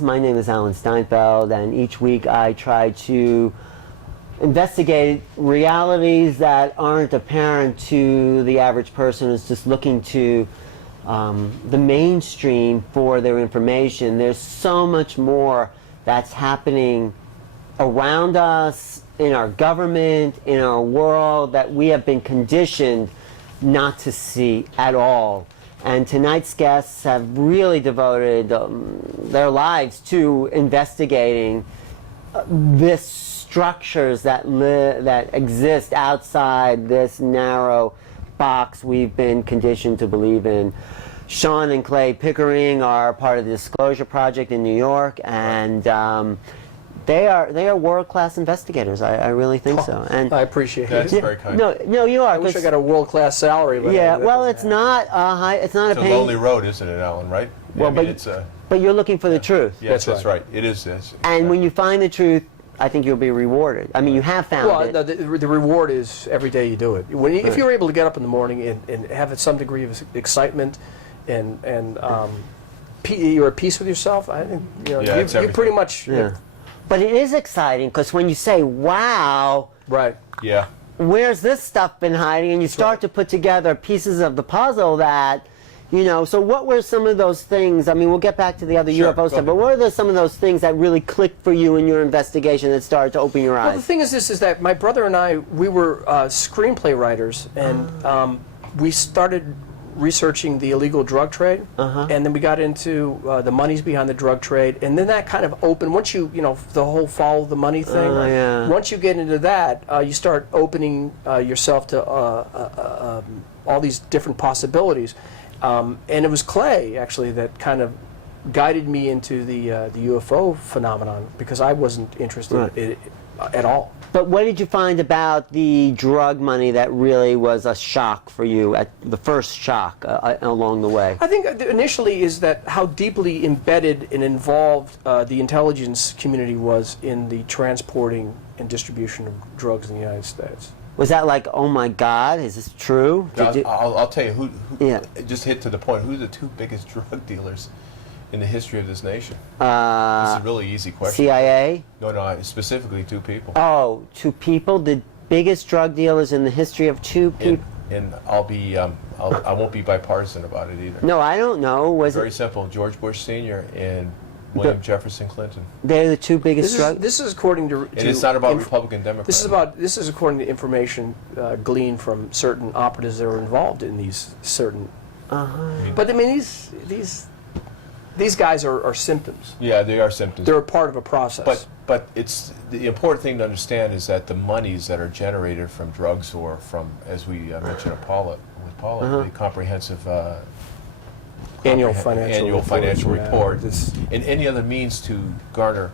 My name is Steinfeld, and each week I try to investigate realities that aren't apparent to the average person who's just looking to the mainstream for their information. There's so much more that's happening around us, in our government, in our world, that we have been conditioned not to see at all. And tonight's guests have really devoted their lives to investigating this structures that exist outside this narrow box we've been conditioned to believe in. Shawn and Clay Pickering are part of the Disclosure Project in New York, and they are world-class investigators. I really think so. And I appreciate it. That's very kind. No, you are. I wish I got a world-class salary. But Yeah, well, it's not a high. It's not It's a a pain. lonely road, isn't it, Alan? Right? Well, I mean, it's a. But you're looking for the truth. Yes, That's that's right. It is this. And when you find the truth, I think you'll be rewarded. I mean, you have found Well, it. no, the reward is every day you do it. If you're able to get up in the morning and have some degree of excitement and you're at peace with yourself, I think you're pretty much. Yeah. But it is exciting because when you say, wow, Right. Yeah. where's this stuff been hiding? And you start to put together pieces of the puzzle that, so what were some of those things? I mean, we'll get back to the other Sure, UFO stuff, but what are some of those things that really clicked for you in your investigation that started to open your eyes? Well, the thing is that my brother and I, we were screenplay writers, and we started researching the illegal drug trade, and then we got into the monies behind the drug trade, and then that kind of opened, once you, the whole follow the money thing, yeah. Once you get into that, you start opening yourself to all these different possibilities. And it was Clay, actually, that kind of guided me into the UFO phenomenon, because I wasn't interested in it at all. But what did you find about the drug money that really was a shock for you, at the first shock along the way? I think initially is that how deeply embedded and involved the intelligence community was in the transporting and distribution of drugs in the United States. Was that like, oh my God, is this true? I'll tell you who Yeah. just hit to the point. Who are the two biggest drug dealers in the history of this nation? This is a really easy question. CIA? No, specifically two people. Oh, two people? The biggest drug dealers in the history of two people? And I'll be, I won't be bipartisan about it either. No, I don't know. Was Very it? simple. George Bush Sr. and William Jefferson Clinton. They're the two biggest drug. This is according to. And it's not about Republican, Democrat. This is according to information gleaned from certain operatives that are involved in these certain. But I mean, these guys are symptoms. Yeah, they are symptoms. They're a part of a process. But it's the important thing to understand is that the monies that are generated from drugs or from, as we mentioned with Paula, the comprehensive annual financial report, and any other means to garner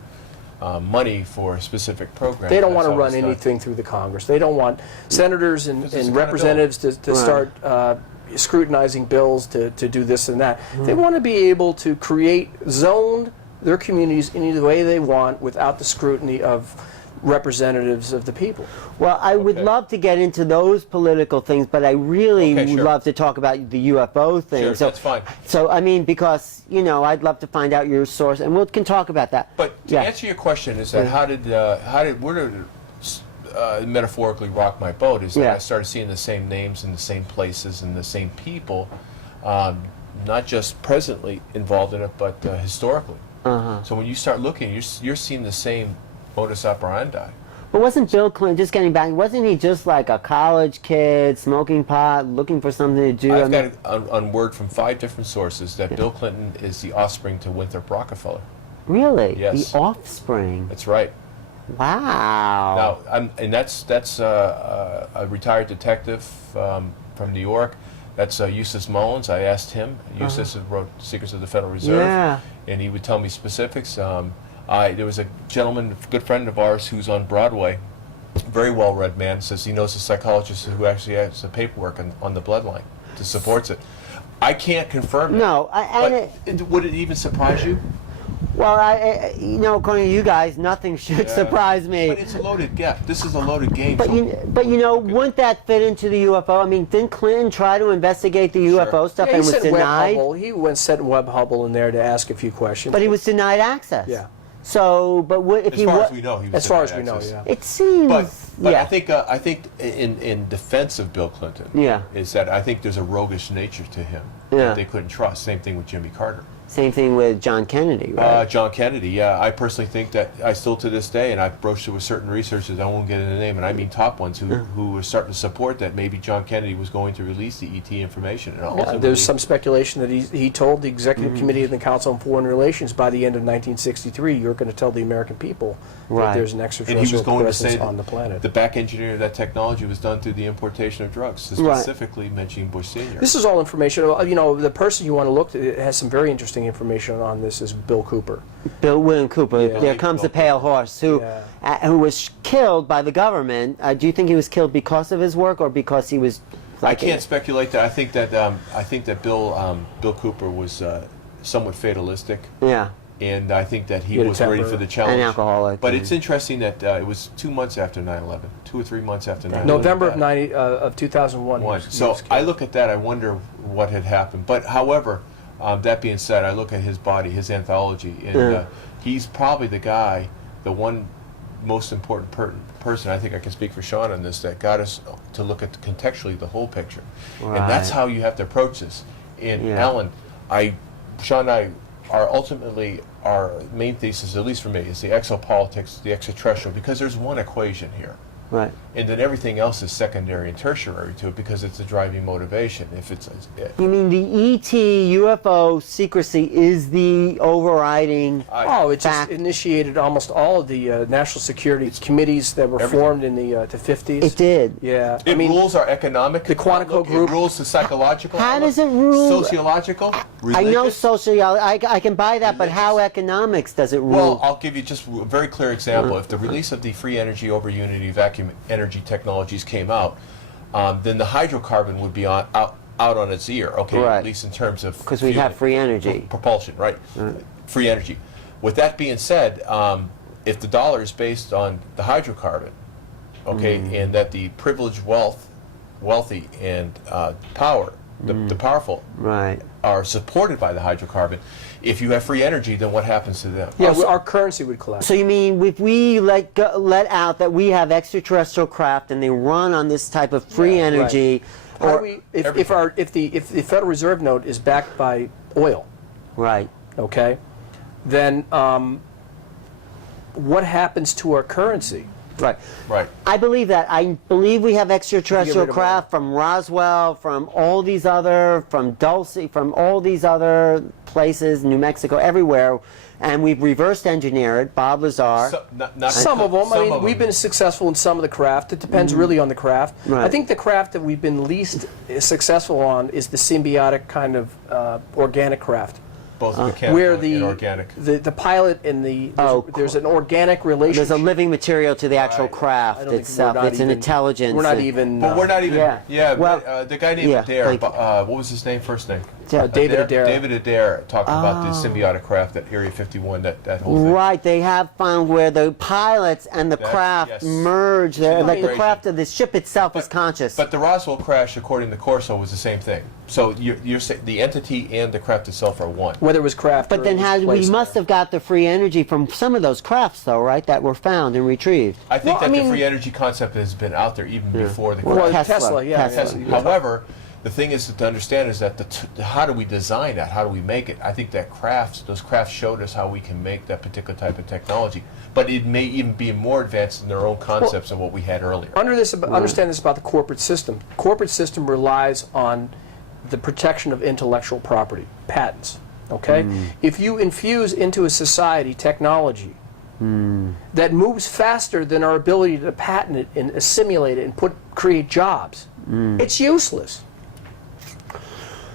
money for a specific program. They don't want to run anything through the Congress. They don't want senators and representatives to start scrutinizing bills to do this and that. They want to be able to zone their communities any way they want without the scrutiny of representatives of the people. Well, I would love to get into those political things, but I really would love to talk about the UFO thing. Sure, so that's fine. So, I mean, because, I'd love to find out your source, and we can talk about that. But to answer your question is that where did metaphorically rock my boat is that I started seeing the same names in the same places and the same people, not just presently involved in it, but historically. So when you start looking, you're seeing the same modus operandi. But wasn't Bill Clinton, just getting back, wasn't he just like a college kid, smoking pot, looking for something to do? I've got on word from 5 different sources that Bill Clinton is the offspring to Winthrop Rockefeller. Really? Yes. The offspring? That's right. Wow. Now, that's a retired detective from New York. That's Eustace Mullins. I asked him. Eustace wrote Secrets of the Federal Reserve, and he would tell me specifics. There was a gentleman, a good friend of ours, who's on Broadway, very well-read man, says he knows a psychologist who actually has the paperwork on the bloodline that supports it. I can't confirm that. No, would it even surprise you? Well, according to you guys, nothing should surprise me. But it's a loaded gap. This is a loaded game. But wouldn't that fit into the UFO? I mean, didn't Clinton try to investigate the UFO stuff and was denied? He sent Webb Hubble in there to ask a few questions. But he was denied access. Yeah. So, but if as far as we know, he was as far as denied we know, access. yeah. It seems. But I think in defense of Bill Clinton, is that I think there's a roguish nature to him that they couldn't trust. Same thing with Jimmy Carter. Same thing with John Kennedy, right? John Kennedy, yeah. I personally think that I still to this day, and I've broached it with certain researchers, I won't get into the name, and I mean top ones, who are starting to support that maybe John Kennedy was going to release the ET information. And there's some speculation that he told the Executive Committee of the Council on Foreign Relations by the end of 1963, you're going to tell the American people that there's an extraterrestrial presence on the planet. The back engineering of that technology was done through the importation of drugs, specifically mentioning Bush Sr. This is all information. The person you want to look at has some very interesting information on this is Bill Cooper. William Cooper. There comes the pale horse who was killed by the government. Do you think he was killed because of his work or because he was? I can't speculate that. I think that Bill Cooper was somewhat fatalistic. Yeah. And I think that he was ready for the challenge. An alcoholic. But it's interesting that it was 2 months after 9/11, 2 or 3 months after 9/11. November of 2001. So I look at that, I wonder what had happened. But however, that being said, I look at his body, his anthology, and he's probably the one most important person, I think I can speak for Shawn on this, that got us to look at contextually the whole picture. Right. And that's how you have to approach this. And Alan, Shawn and I are ultimately, our main thesis, at least for me, is the exopolitics, the extraterrestrial, because there's one equation here. Right. And then everything else is secondary and tertiary to it because it's the driving motivation. If it's you mean the ET UFO secrecy is the overriding it just initiated almost all of the national security committees that were formed in the 50s. It did. Yeah. It rules our economic. The Quantico group. It rules the psychological. How does it rule? Sociological. Religious? I know sociology. I can buy that, but how economics does it rule? Well, I'll give you just a very clear example. If the release of the free energy over unity vacuum energy technologies came out, then the hydrocarbon would be out on its ear, okay, at least in terms of because we have free energy. Propulsion, right? Free energy. With that being said, if the dollar is based on the hydrocarbon, okay, and that the privileged wealthy and power, the powerful are supported by the hydrocarbon, if you have free energy, then what happens to them? Yeah, our currency would collapse. So you mean if we let out that we have extraterrestrial craft and they run on this type of free energy, or if the Federal Reserve note is backed by oil, okay, then what happens to our currency? Right. I believe that. I believe we have extraterrestrial craft from Roswell, from all these other, from Dulce, from all these other places, New Mexico, everywhere, and we've reversed engineered. Bob Lazar. Some of them. We've been successful in some of the craft. It depends really on the craft. I think the craft that we've been least successful on is the symbiotic kind of organic craft. Both mechanical where and organic. The pilot and there's an organic relationship. There's a living material to the actual craft itself. It's an intelligence. We're not even. But we're not even. Well, the guy named Adair. What was his name? First name. David Adair. David Adair talked about the symbiotic craft at Area 51. That whole thing. Right. They have found where the pilots and the craft merge. Like the craft of the ship itself is conscious. But the Roswell crash, according to Corso, was the same thing. So you're saying the entity and the craft itself are one. Whether it was craft. But then we must have got the free energy from some of those crafts, though, right? That were found and retrieved. I think the free energy concept has been out there even before the craft. Tesla. However, the thing is to understand is that how do we design that? How do we make it? I think that those crafts showed us how we can make that particular type of technology. But it may even be more advanced in their own concepts than what we had earlier. Understand this about the corporate system. The corporate system relies on the protection of intellectual property, patents. Okay? If you infuse into a society technology that moves faster than our ability to patent it and assimilate it and create jobs, it's useless.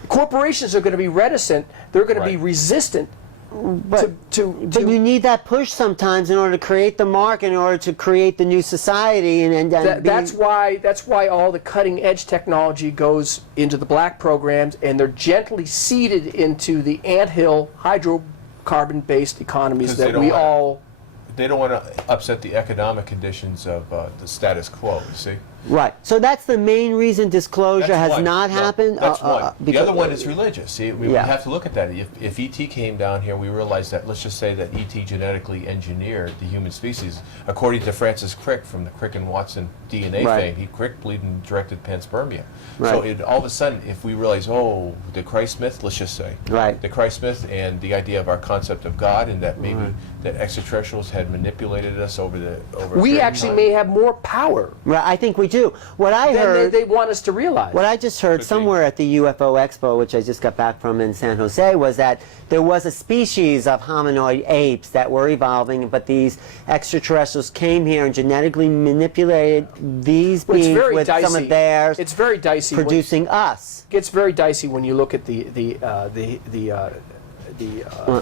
Corporations are going to be reticent. They're going to be resistant. But you need that push sometimes in order to create the mark, in order to create the new society, that's why all the cutting edge technology goes into the black programs, and they're gently seeded into the anthill hydro carbon-based economies 'Cause that we all... They don't want to upset the economic conditions of the status quo, you see? Right. So that's the main reason disclosure That's has one. not No, happened? That's one. The because- other one is religious. See, we Yeah. have to look at that. If ET came down here, we realize that, let's just say that ET genetically engineered the human species, according to Francis Crick from the Crick and Watson DNA Right. fame. Crick believed in directed panspermia. Right. So all of a sudden, if we realize, oh, the Christ myth, let's just say, Right. the Christ myth and the idea of our concept of God, and that maybe that extraterrestrials had manipulated us over a We period of actually time. may have more power Right, I think we do. What I than heard... they want us to realize. What I just heard Could be. somewhere at the UFO Expo, which I just got back from in San Jose, was that there was a species of hominoid apes that were evolving, but these extraterrestrials came here and genetically manipulated these Well, it's beings very with some dicey. of theirs, It's very dicey. producing us. It gets very dicey when you look at the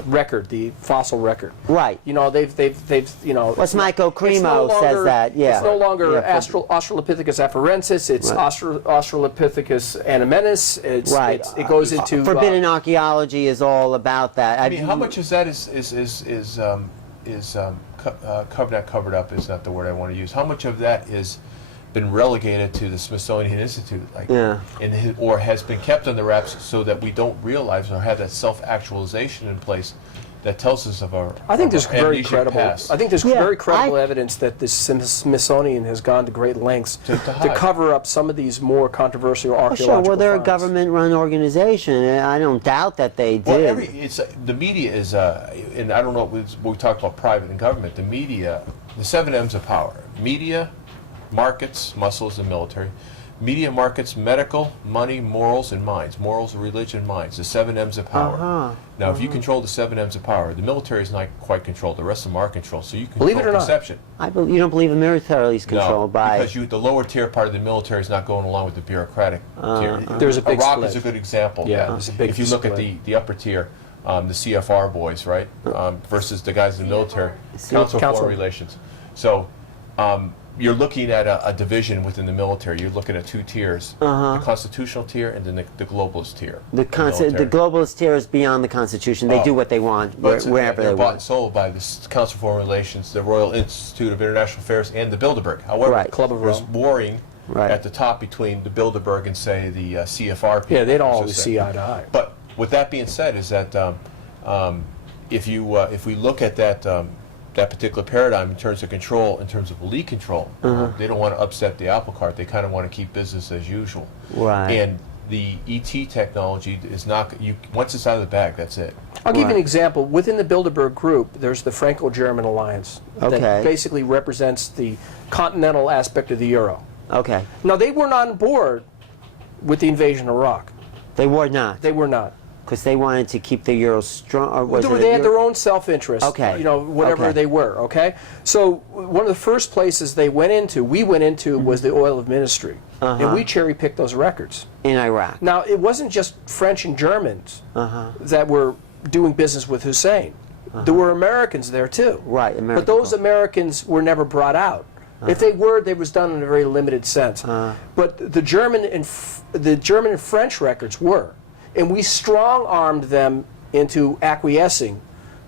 record, the fossil record. Right. You know, they've you know. What's Michael it's Cremo no says longer- that, yeah. It's no longer Yeah, Australopithecus afarensis. It's Right. Australopithecus anamenis. Right. It goes into Forbidden archaeology is all about that. I mean, how much of that is not covered up is not the word I want to use. How much of that is been relegated to the Smithsonian Institute, like, Yeah. or has been kept under wraps so that we don't realize or have that self-actualization in place that tells us of our I think there's of our very amnesic credible. past. I think there's Yeah, very credible I- evidence that the Smithsonian has gone to great lengths to hide. cover up some of these more controversial Oh, archaeological sure. Well, they're a finds. government-run organization, and I don't doubt that they did. Well, the media is, and I don't know, we talked about private and government. The media, the 7 M's of power: media, markets, muscles, and military. Media, markets, medical, money, morals, and minds. Morals, religion, minds. The 7 M's of power. Now, if you control the 7 M's of power, the military is not quite controlled. The rest of them are controlled. So you control Believe it or not. perception. You don't believe the military is controlled by... because the lower tier part of the military is not going along with the bureaucratic tier. There's a big Iraq split. is a good example. Yeah, of that. there's a big if you look at split. the upper tier, the CFR boys, right, versus the guys in the military, Council of Council. Foreign Relations. So you're looking at a division within the military. You're looking at 2 tiers: the constitutional tier and then the globalist tier. The globalist tier is beyond the Constitution. They do what they want, But wherever they're they bought and want. sold by the Council of Foreign Relations, the Royal Institute of International Affairs, and the Bilderberg. However, Right. Club of there's Rome. warring Right. at the top between the Bilderberg and, say, the CFR people. Yeah, they don't let's always just say. see eye to eye. But with that being said, is that if we look at that particular paradigm in terms of control, in terms of elite control, they don't want to upset the apple cart. They kind of want to keep business as usual. Right. And the ET technology is not. Once it's out of the bag, that's it. I'll give you an Right. example. Within the Bilderberg group, there's the Franco-German alliance Okay. that basically represents the continental aspect of the euro. Okay. Now, they were not on board with the invasion of Iraq. They were not, They were not. because they wanted to keep the euro strong. Or was it They a had euro- their own self-interest, Okay. you know, whatever Okay. they were, okay? So one of the first places we went into, was the oil of ministry. And we cherry-picked those records. in Iraq. Now, it wasn't just French and Germans that were doing business with Hussein. There were Americans there, too. Right, But American those folk. Americans were never brought out. If they were, they was done in a very limited sense. But the German and French records were. And we strong-armed them into acquiescing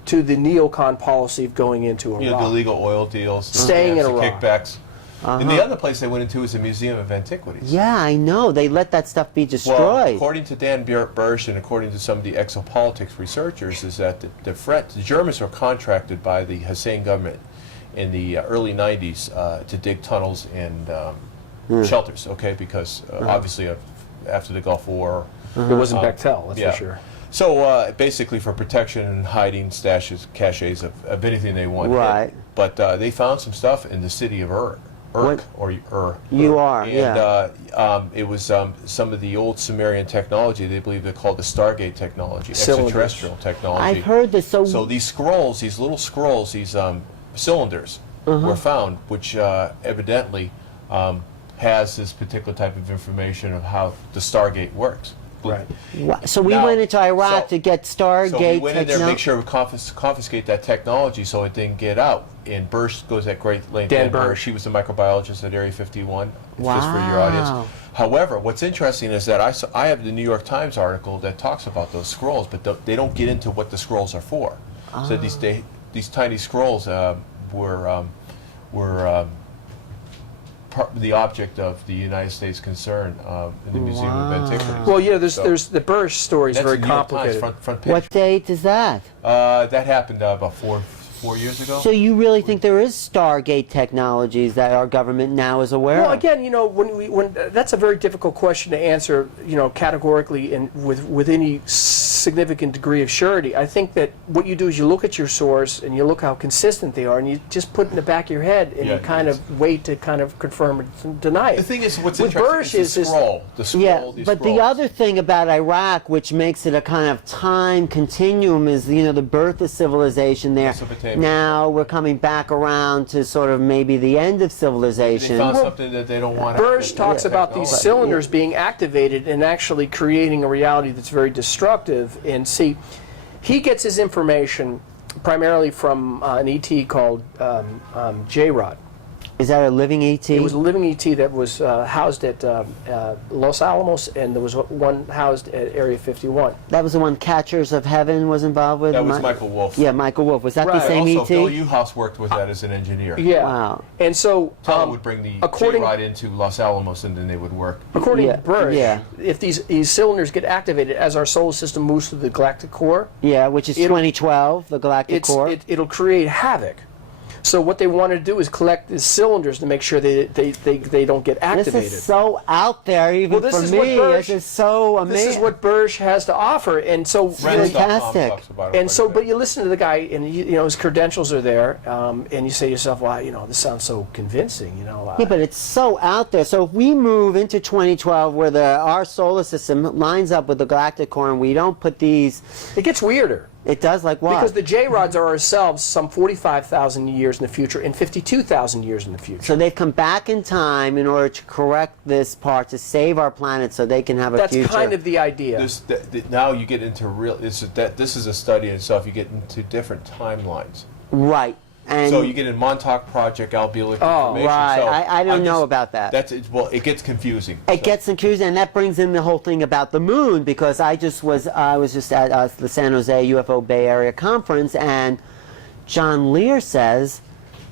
to the neocon policy of going into Iraq. You know, the illegal oil deals, the Staying in scams, the Iraq. kickbacks. And the other place they went into was the Museum of Antiquities. Yeah, I know. They let that stuff be Well, destroyed. according to Dan Bursch and according to some of the Exopolitics researchers, is that the Germans were contracted by the Hussein government in the early 90s to dig tunnels and shelters, okay, because obviously after the Gulf War. It wasn't Bechtel, that's yeah. for sure. So basically for protection and hiding stashes, caches of anything they wanted. Right. But they found some stuff in the city of Ur. What? Or Ur. You are, And yeah. it was some of the old Sumerian technology. They believe they're called the Stargate technology, Cylinders. extraterrestrial technology. I've heard this. So these scrolls, these little scrolls, these cylinders were found, which evidently has this particular type of information of how the Stargate works. Right. So we Now, went into Iraq so- to get Stargate So we went in there to make technology. sure we confiscate that technology so it didn't get out. And Bursch goes at great length. Dan Dan Bursch. He was a microbiologist at Area 51, just for your audience. Wow. However, what's interesting is that I have the New York Times article that talks about those scrolls, but they don't get into what the scrolls are for. So these tiny scrolls were the object of the United States concern in the Museum of Antiquities. Well, yeah, there's the Bursch story is That's very the New York Times complicated. front page. What date is that? That happened about four years ago. So you really think there is Stargate technologies that our government now is aware Well, of? again, when that's a very difficult question to answer, categorically and with any significant degree of surety. I think that what you do is you look at your source and you look how consistent they are, and you just put it in the back of your head and you kind of wait to kind of confirm or deny it. The thing is, what's With interesting Bursch is the scroll. Yeah, These but the scrolls. other thing about Iraq, which makes it a kind of time continuum, is the birth of civilization there. Mesopotamia. Now we're coming back around to sort of maybe the end of They civilization. found something that they don't want. Bursch talks about these cylinders being activated and actually creating a reality that's very destructive. And see, he gets his information primarily from an ET called J-Rod. Is that a living ET? It was a living ET that was housed at Los Alamos, and there was one housed at Area 51. That was the one Catchers of Heaven was involved with? That was Michael Wolff. Yeah, Michael Wolff. Was that Right. the same Also, ET? Bill Uhouse worked with that as an engineer. Yeah. Wow. And so Teller would bring the J-Rod into Los Alamos, and then they would work. according Yeah, to Bursch, yeah. if these cylinders get activated as our solar system moves through the galactic core, Yeah, which is 2012, the Galactic Core. it'll create havoc. So what they want to do is collect the cylinders to make sure they don't get activated. This is so out there, even this for is what me. Bursch- This is so amazing. This is what Bursch has to offer, and so Fantastic. Talks about it and quite so, a bit. but you listen to the guy, and his credentials are there, and you say to yourself, "Wow, this sounds so convincing." Yeah, but it's so out there. So if we move into 2012, where our solar system lines up with the galactic core, and we don't put these, it gets weirder. it does like what? Because the J-Rods are ourselves some 45,000 years in the future and 52,000 years in the future. So they've come back in time in order to correct this part to save our planet, so they can have a That's future. kind of the idea. Now you get into real. This is a study in itself. You get into different timelines. Right. And So you get in Montauk Project albeolic information. right. So I don't know about that. Well, it gets confusing. It gets confusing, and that brings in the whole thing about the moon, because I was just at the San Jose UFO Bay Area conference, and John Lear says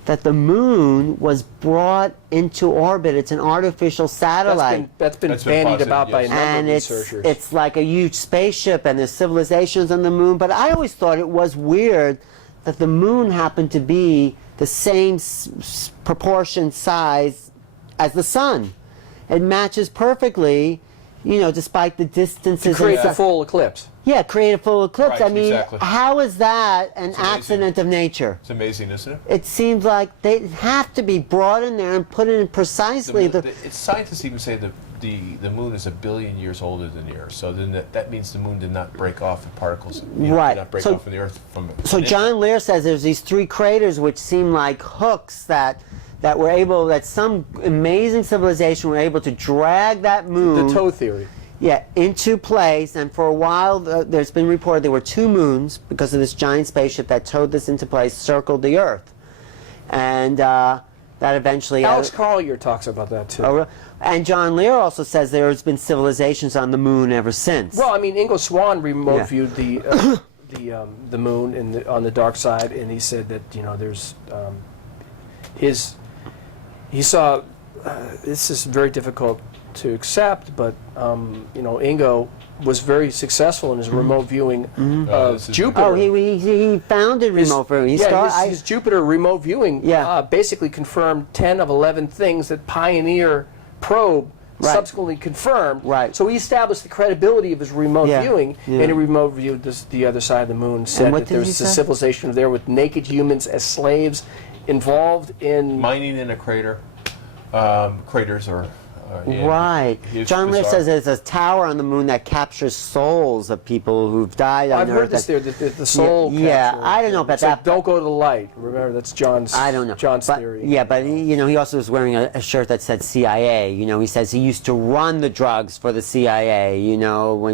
that the moon was brought into orbit. It's an artificial satellite. That's been That's been bandied posited, about by a yes. number And of it's researchers. like a huge spaceship, and there's civilizations on the moon. But I always thought it was weird that the moon happened to be the same proportion size as the sun. It matches perfectly, despite the distances. to create and the full eclipse. Yeah, create a full eclipse. Right, I mean, exactly. how is that an amazing. accident of nature? It's amazing, isn't it? It seems like they have to be brought in there and put in precisely Scientists even say that the moon is 1 billion years older than the Earth. So then that means the moon did not break off in particles. Right. Did not break So- off from the Earth. So John Lear says there's these 3 craters which seem like hooks that some amazing civilization were able to drag that moon. The toe theory. Yeah, into place, and for a while there's been reported there were 2 moons because of this giant spaceship that towed this into place, circled the Earth, and that eventually. Alex Collier talks about that too. And John Lear also says there's been civilizations on the moon ever since. Well, I mean, Ingo Swann remote Yeah. viewed the moon on the dark side, and he said that there's he saw this is very difficult to accept, but Ingo was very successful in his remote viewing of Jupiter. Oh, he founded remote viewing. His Jupiter remote viewing Yeah. basically confirmed 10 of 11 things that Pioneer probe Right. subsequently confirmed. Right. So he established the credibility of his remote Yeah. viewing, Yeah. and he remote viewed the other side of the moon, said what that did there he was a say? civilization there with naked humans as slaves involved in... Mining in a crater. Craters are... Right. It's John Lear bizarre. says there's a tower on the moon that captures souls of people who've died on I've Earth. heard this there, the soul Yeah, capture. I don't know about It's like, that. don't go to the light. Remember, that's John's I don't know. John's But- theory. Yeah, but he also was wearing a shirt that said CIA. He says he used to run the drugs for the CIA.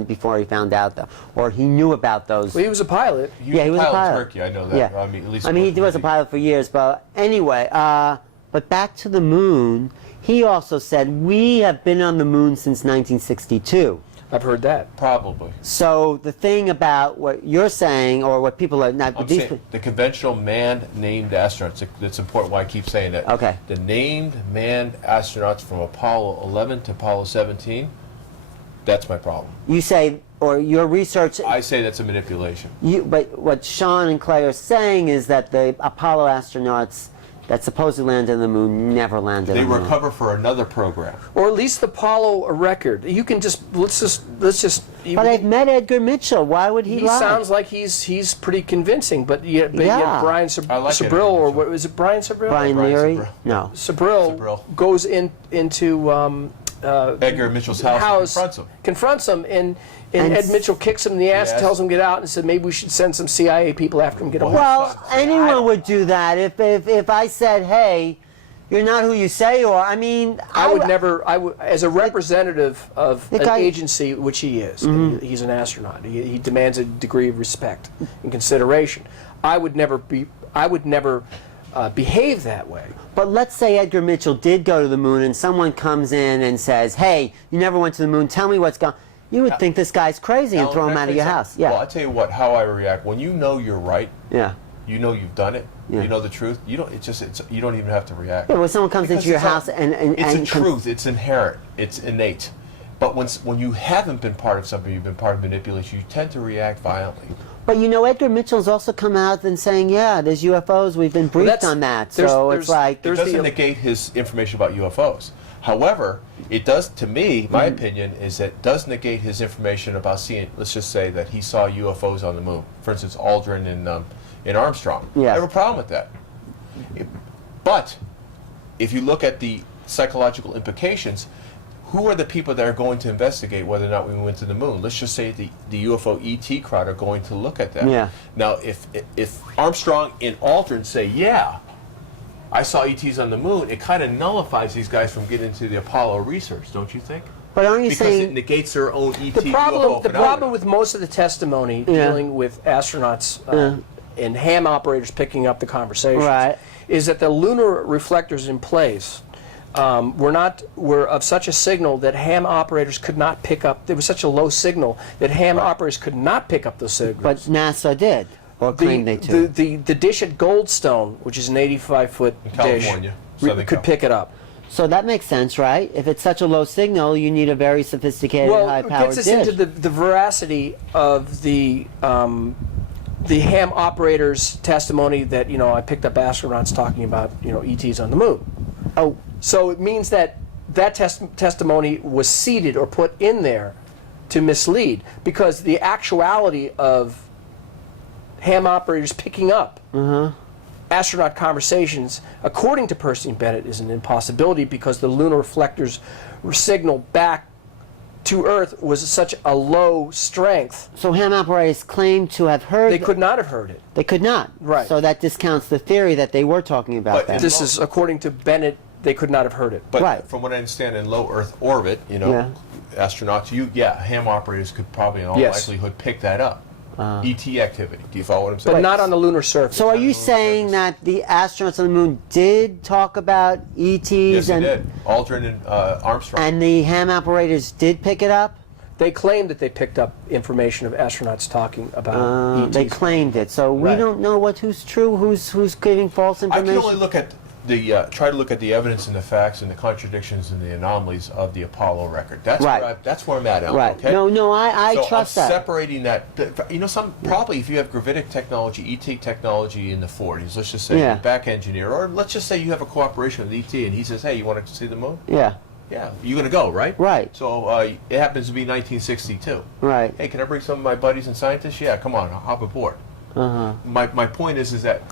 Before he found out, or he knew about those. Well, he was a pilot. He Yeah, he was a pilot. in Turkey, I know that. Yeah. I mean, at least he was a pilot for years. But anyway, but back to the moon. He also said we have been on the moon since 1962. I've heard that. Probably. So the thing about what you're saying, or what people are not, I'm these, saying the conventional manned astronauts. That's important. Why I keep saying that. Okay. The named manned astronauts from Apollo 11 to Apollo 17. That's my problem. you say, or your research. I say that's a manipulation. But what Shawn and Clay are saying is that the Apollo astronauts that supposedly landed on the moon never landed They on the were moon. cover for another program. Or at least the Apollo record. You can just let's just. But I've met Edgar Mitchell. Why would he He lie? sounds like he's pretty convincing, but yet Yeah. Brian I like Sabrill, Edgar or Mitchell. what was it? Brian Sabrill. Brian Brian Leary? Sabrill. No. Sabrill goes into Edgar Mitchell's house and confronts him, and And Ed Mitchell kicks him in the ass, Yes. tells him to get out, and said maybe we should send some CIA people after him, get him. Well, anyone would do that. If I said, hey, you're not who you say you are, I mean... I would never, as a representative of The an guy- agency, which he is, and he's an astronaut, he demands a degree of respect and consideration. I would never behave that way. But let's say Edgar Mitchell did go to the moon and someone comes in and says, hey, you never went to the moon, tell me what's going on. You would think this guy's crazy and Alan, throw him can I out of say your something? house. Yeah. Well, I tell you what, how I react when you know you're right. Yeah. You know you've done it. Yeah. You know the truth. You don't. You don't even have to react. Yeah, when someone comes Because into your it's not- house and it's a and truth. It's inherent. It's innate. But when you haven't been part of something, you've been part of manipulation. You tend to react violently. But you know, Edgar Mitchell's also come out and saying, yeah, there's UFOs. We've been briefed that's- on that. there's- So there's- it's like, It There's doesn't the- negate his information about UFOs. However, it does, to me, my opinion is that it does negate his information about seeing, let's just say that he saw UFOs on the moon. For instance, Aldrin and Armstrong. Yeah. I have a problem with that. But if you look at the psychological implications, who are the people that are going to investigate whether or not we went to the moon? Let's just say the UFO ET crowd are going to look at that. Yeah. Now, if Armstrong and Aldrin say, yeah, I saw ETs on the moon, it kind of nullifies these guys from getting into the Apollo research, don't you think? but aren't you Because saying... it negates their own ET The UFO problem phenomenon. with most of the testimony Yeah. dealing with astronauts and ham operators picking up the conversations Right. is that the lunar reflectors in place were of such a signal that ham operators could not pick up. There was such a low signal that ham operators could not pick up those signals. But NASA did, or claimed they to. the dish at Goldstone, which is an 85-foot In dish, California, Southern could pick it up. So that makes sense, right? If it's such a low signal, you need a very sophisticated, Well, it high-powered gets us dish. into the veracity of the ham operator's testimony that, I picked up astronauts talking about, ETs on the moon. Oh, So it means that testimony was seeded or put in there to mislead, because the actuality of ham operators picking up astronaut conversations, according to Percy and Bennett, is an impossibility, because the lunar reflectors signal back to Earth was such a low strength, so ham operators claim to have heard... they could not have heard it. They could not. Right. So that discounts the theory that they were talking about But that. This is, according to Bennett, they could not have heard it. But Right. from what I understand, in low Earth orbit, Yeah. astronauts, ham operators could probably in all Yes. likelihood pick that up. ET activity. Do you follow what I'm saying? But not on the lunar surface. So are you saying that the astronauts on the moon did talk about ETs Yes, they and did. Aldrin and Armstrong. and the ham operators did pick it up? They claimed that they picked up information of astronauts talking about ETs. They claimed it. So we Right. don't know who's true, who's giving false I information. can only look at try to look at the evidence and the facts and the contradictions and the anomalies of the Apollo record. That's Right. that's where I'm at, Alan, Right. okay? No, I So trust I'm that. separating that. Probably if you have gravitic technology, ET technology in the 40s, let's just say Yeah. you're a back engineer, or let's just say you have a cooperation with ET and he says, hey, you want to see the moon? Yeah. Yeah, you're going to go, right? Right. So it happens to be 1962. Right. Hey, can I bring some of my buddies and scientists? Yeah, come on, hop aboard. My point is that,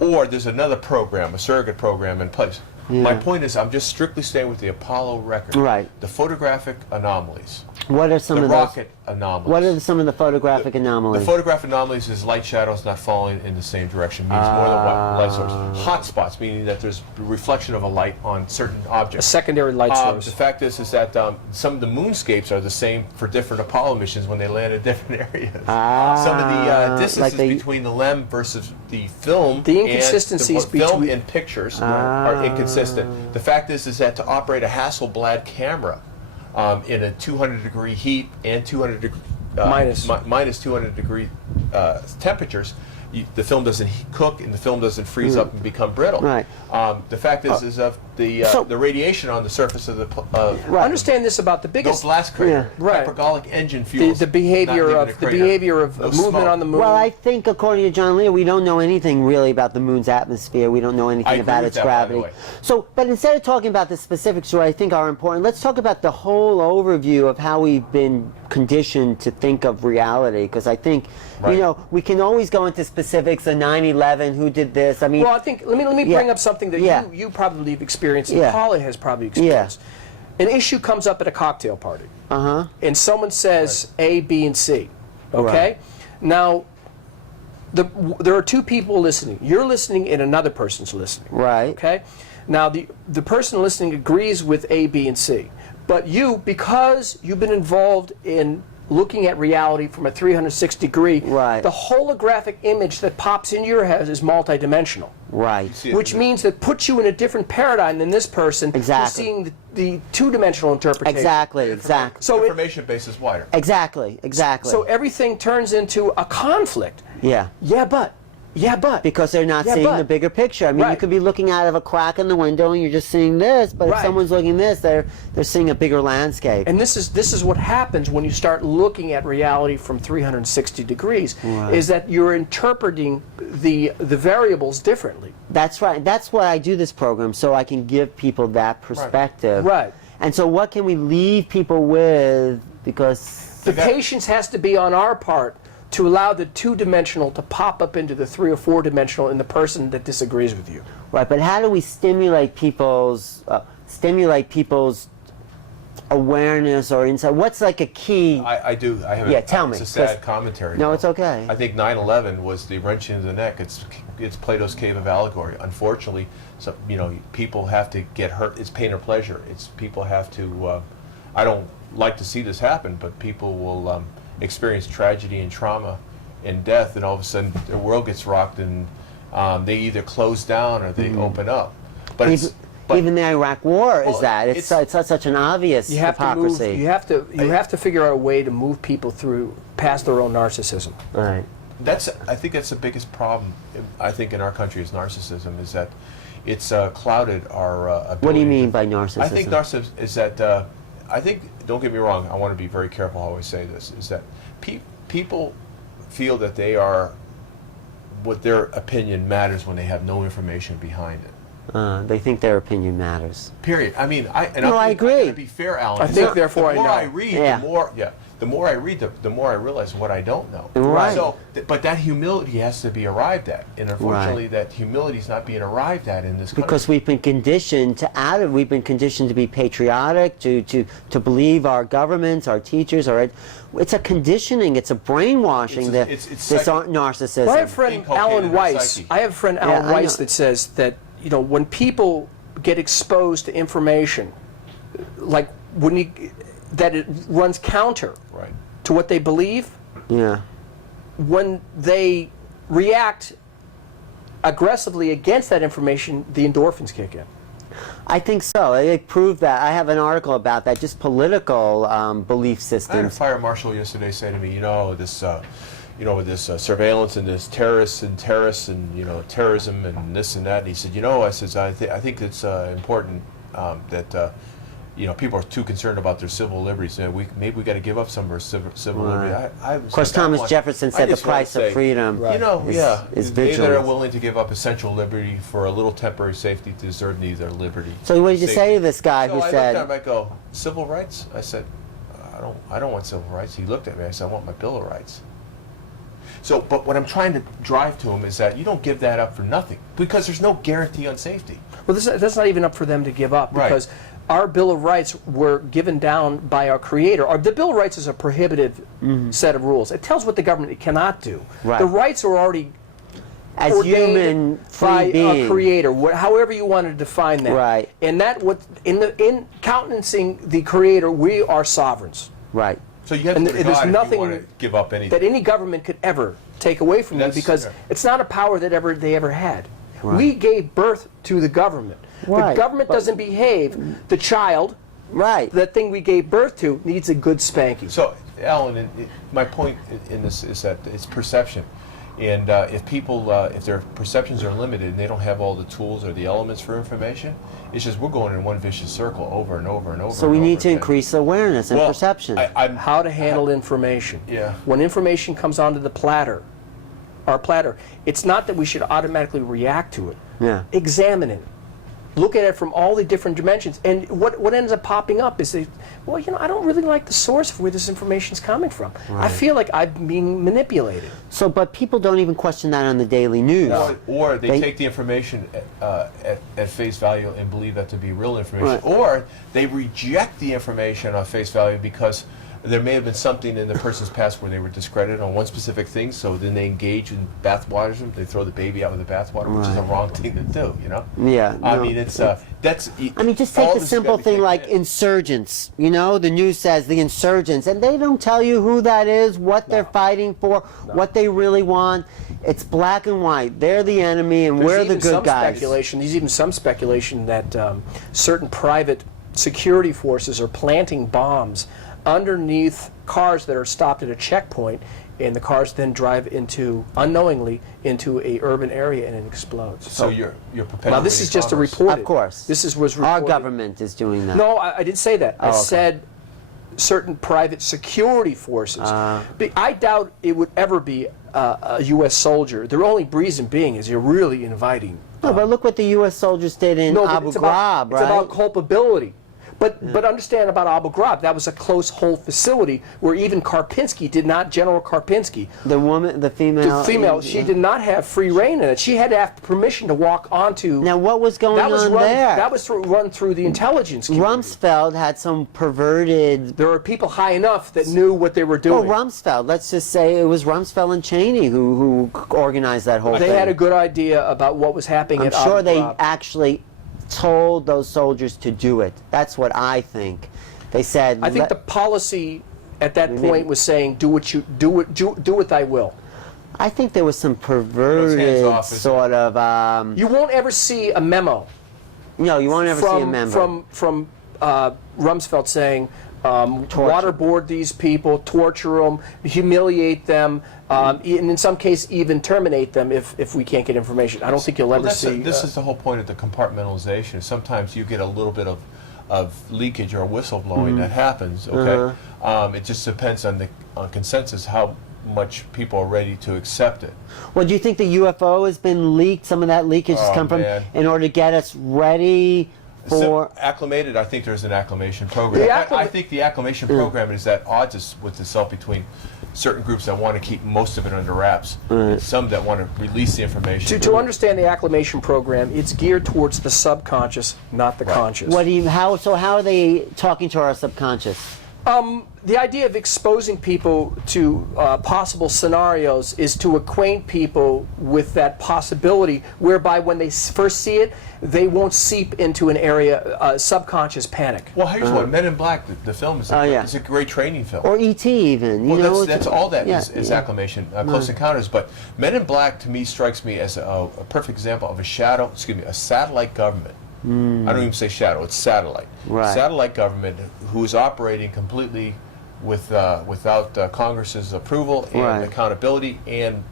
or there's another program, a surrogate program in place. Yeah. My point is, I'm just strictly staying with the Apollo record. Right. The photographic anomalies. What are some The of those? rocket anomalies. What are some of the photographic The anomalies? photographic anomalies is light shadows not falling in the same direction, means more than one light source. Hot spots, meaning that there's reflection of a light on certain A objects. secondary light source. The fact is that some of the moonscapes are the same for different Apollo missions when they land in different areas. Some of the distances between the LEM versus the film, The inconsistencies and the film between- and pictures are inconsistent. The fact is that to operate a Hasselblad camera in a 200-degree heat and 200 degree, minus 200-degree temperatures, the film doesn't cook and the film doesn't freeze up and become brittle. Right. The fact is of the radiation on the surface of the Understand this about the biggest blast crater, right. hypergolic engine fuels. The behavior of movement on the moon. Well, I think according to John Lear, we don't know anything really about the moon's atmosphere. We don't know anything about its gravity. So, but instead of talking about the specifics, which I think are important, let's talk about the whole overview of how we've been conditioned to think of reality. Because I think, you know, we can always go into specifics. The 9/11, who did this? I mean, well, I think let me bring up something that you probably have experienced, and Paula has probably experienced. An issue comes up at a cocktail party, and someone says A, B, and C. Okay, now there are two people listening. You're listening, and another person's listening. Right. Okay. Now the person listening agrees with A, B, and C, but you, because you've been involved in looking at reality from a 360 degree, the holographic image that pops into your head is multidimensional. Right. Which means that puts you in a different paradigm than this person who's seeing the two-dimensional interpretation. Exactly. So information base is wider. Exactly. So everything turns into a conflict. Yeah, but. Because they're not seeing the bigger picture. I mean, you could be looking out of a crack in the window and you're just seeing this, but if someone's looking this, they're seeing a bigger landscape. And this is what happens when you start looking at reality from 360 degrees, is that you're interpreting the variables differently. That's right. That's why I do this program, so I can give people that perspective. Right. And so what can we leave people with? Because the patience has to be on our part to allow the two-dimensional to pop up into the 3 or 4-dimensional in the person that disagrees with you. Right, but how do we stimulate people's awareness or insight? What's like a key? I have tell me. It's a sad commentary. No, it's okay. I think 9/11 was the wrench in the neck. It's Plato's cave of allegory. Unfortunately, people have to get hurt. It's pain or pleasure. People have to. I don't like to see this happen, but people will experience tragedy and trauma and death, and all of a sudden their world gets rocked, and they either close down or they open up. But even the Iraq War is that it's such an obvious hypocrisy. You have to figure out a way to move people past their own narcissism. Right. I think that's the biggest problem. I think in our country is narcissism. Is that it's clouded our ability. What do you mean by narcissism? I think narcissism is that. I think, don't get me wrong, I want to be very careful how I say this, is that people feel that they are, what their opinion matters when they have no information behind it. They think their opinion matters. Period. I mean, I agree. I'm going to be fair, Alan. I think, therefore, I know. The more I read, the more I read, the more I realize what I don't know. Right. So, but that humility has to be arrived at, and unfortunately, that humility is not being arrived at in this country. Because we've been conditioned to be patriotic, to believe our governments, our teachers, it's a conditioning, it's a brainwashing. It's narcissism. Well, I have a friend Alan Weiss. That says that when people get exposed to information, like that it runs counter to what they believe. Yeah. When they react aggressively against that information, the endorphins kick in. I think so. They proved that. I have an article about that, just political belief systems. I had a fire marshal yesterday say to me, with this surveillance and this terrorists and terrorism and this and that. And he said, I think it's important that people are too concerned about their civil liberties. Maybe we got to give up some of our civil liberties. Of course, Thomas Jefferson said the price of freedom is they that are vigilance. willing to give up essential liberty for a little temporary safety deserve neither liberty. So what did you say to this guy who said? I looked at him, I go, civil rights? I said, I don't want civil rights. He looked at me, I said, I want my Bill of Rights. So, but what I'm trying to drive to him is that you don't give that up for nothing, because there's no guarantee on safety. Well, that's not even up for them to give up, because our Bill of Rights were given down by our Creator. The Bill of Rights is a prohibitive set of rules. It tells what the government cannot do. Right. The rights are already as ordained human by being. our Creator, however you want to define that. Right. And in countenancing the Creator, we are sovereigns. Right. So you have to there's God nothing if you want to give up anything that any government could ever take away from you, because it's not a power that they ever had. Right. We gave birth to the government. Right. The government doesn't behave. The child Right. That thing we gave birth to needs a good spanking. So, Alan, my point in this is that it's perception. And if people, if their perceptions are limited and they don't have all the tools or the elements for information, it's just we're going in one vicious circle over and over and over. So we need to increase awareness and well, perception. How to handle information. Yeah. When information comes onto the platter, our platter, it's not that we should automatically react to it. Yeah. Examine it. Look at it from all the different dimensions. And what ends up popping up is, well, you know, I don't really like the source of where this information's coming from. Right. I feel like I'm being manipulated. So, but people don't even question that on the daily news. Or they take the information at face value and believe that to be real information. Right. Or they reject the information on face value because there may have been something in the person's past where they were discredited on one specific thing, so then they engage in bathwaterism. They throw the baby out with the bathwater, which is a wrong thing to do, you know? Yeah. I mean, it's, that's... I mean, just take the simple thing like insurgents. You know, the news says the insurgents, and they don't tell you who that is, what they're fighting for, what they really want. It's black and white. They're the enemy, and we're the good guys. There's even some speculation that certain private security forces are planting bombs underneath cars that are stopped at a checkpoint, and the cars then drive unknowingly into a urban area and it explodes. So you're perpetuating now this is just a report. Of course. Was reported. Our government is doing that. No, I didn't say that. I okay. said certain private security forces. I doubt it would ever be a U.S. soldier. The only reason being is you're really inviting. No, but look what the U.S. soldiers did in Abu Ghraib, right? It's about culpability. But understand about Abu Ghraib, that was a close-hold facility where even Karpinski did not, General Karpinski, the female, she did not have free reign in it. She had to have permission to walk onto. Now, what was going on there? That was run through the intelligence community. Rumsfeld had some perverted. There were people high enough that knew what they were doing. Well, Rumsfeld, let's just say it was Rumsfeld and Cheney who organized that whole thing. They had a good idea about what was happening at Abu Ghraib. I'm sure they actually told those soldiers to do it. That's what I think. They said. I think the policy at that point was saying, "Do what thy will." I think there was some perverted sort of. You won't ever see a memo. No, you won't ever see a memo from Rumsfeld saying, waterboard these people, torture them, humiliate them, and in some case even terminate them if we can't get information. I don't think you'll ever see. This is the whole point of the compartmentalization. Sometimes you get a little bit of leakage or whistleblowing that happens. Okay, it just depends on the consensus how much people are ready to accept it. Well, do you think the UFO has been leaked? Some of that leakage has come from in order to get us ready. Acclimated, I think there's an acclimation program. I think the acclimation program is at odds with itself between certain groups that want to keep most of it under wraps, and some that want to release the information. To understand the acclimation program, it's geared towards the subconscious, not the conscious. How are they talking to our subconscious? The idea of exposing people to possible scenarios is to acquaint people with that possibility, whereby when they first see it, they won't seep into an area, subconscious panic. Well, here's one. Men in Black, the film, is a great training film. Or ET even. That's all that is acclimation, Close Encounters. But Men in Black, to me, strikes me as a perfect example of a satellite government. I don't even say shadow, it's satellite. Right. Satellite government who is operating completely without Congress's approval and accountability and...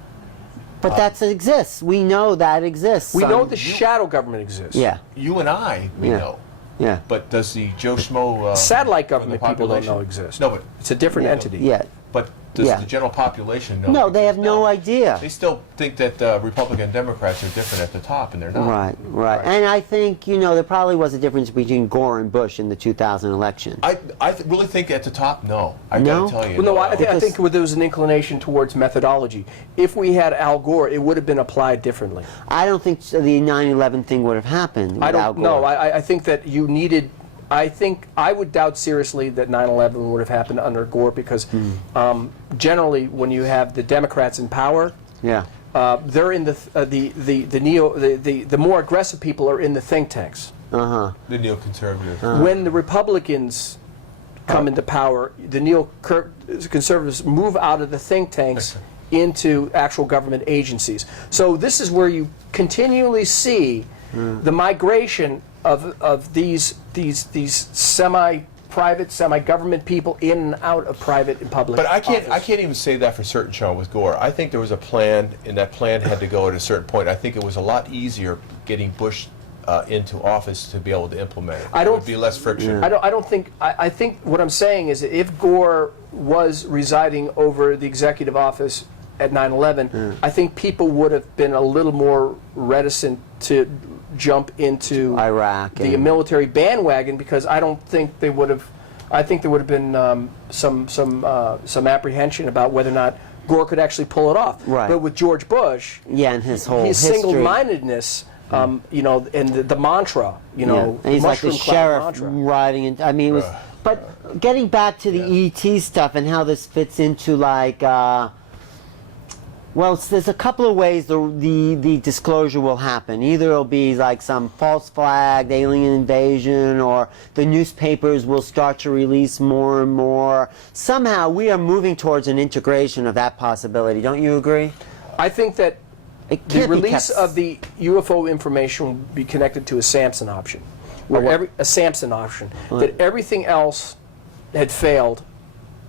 But that exists. We know that exists. We know the shadow government exists. Yeah. You and I, we know. Yeah. But does the Joe Schmo... satellite government people don't know exists. No, but... It's a different entity. Yeah. But does the general population know? No, they have no idea. They still think that Republican and Democrats are different at the top, and they're not. Right. And I think, there probably was a difference between Gore and Bush in the 2000 election. I really think at the top, no. I gotta tell you. Well, no, I think there was an inclination towards methodology. If we had Al Gore, it would have been applied differently. I don't think the 9/11 thing would have happened with Al Gore. No, I think that you needed... I would doubt seriously that 9/11 would have happened under Gore because generally when you have the Democrats in power, they're in the more aggressive people are in the think tanks. The neoconservatives. When the Republicans come into power, the neoconservatives move out of the think tanks into actual government agencies. So this is where you continually see the migration of these semi-private, semi-government people in and out of private and public. But I can't office. even say that for certain, Shawn, with Gore. I think there was a plan, and that plan had to go at a certain point. I think it was a lot easier getting Bush into office to be able to implement it. There would be less friction. I think what I'm saying is that if Gore was residing over the executive office at 9/11, I think people would have been a little more reticent to jump into Iraq, the military bandwagon, because I don't think they would have. I think there would have been some apprehension about whether or not Gore could actually pull it off. Right. But with George Bush, and his whole his history. single-mindedness, you know, and the mantra, you know, and he's like the mushroom cloud sheriff mantra. riding in. I mean, it was, but getting back to the ET stuff and how this fits into like, well, there's a couple of ways the disclosure will happen. Either it'll be like some false flagged alien invasion, or the newspapers will start to release more and more. Somehow we are moving towards an integration of that possibility. Don't you agree? I think that It the can't be release kept- of the UFO information will be connected to a Samson option, where a Samson option, that everything else had failed,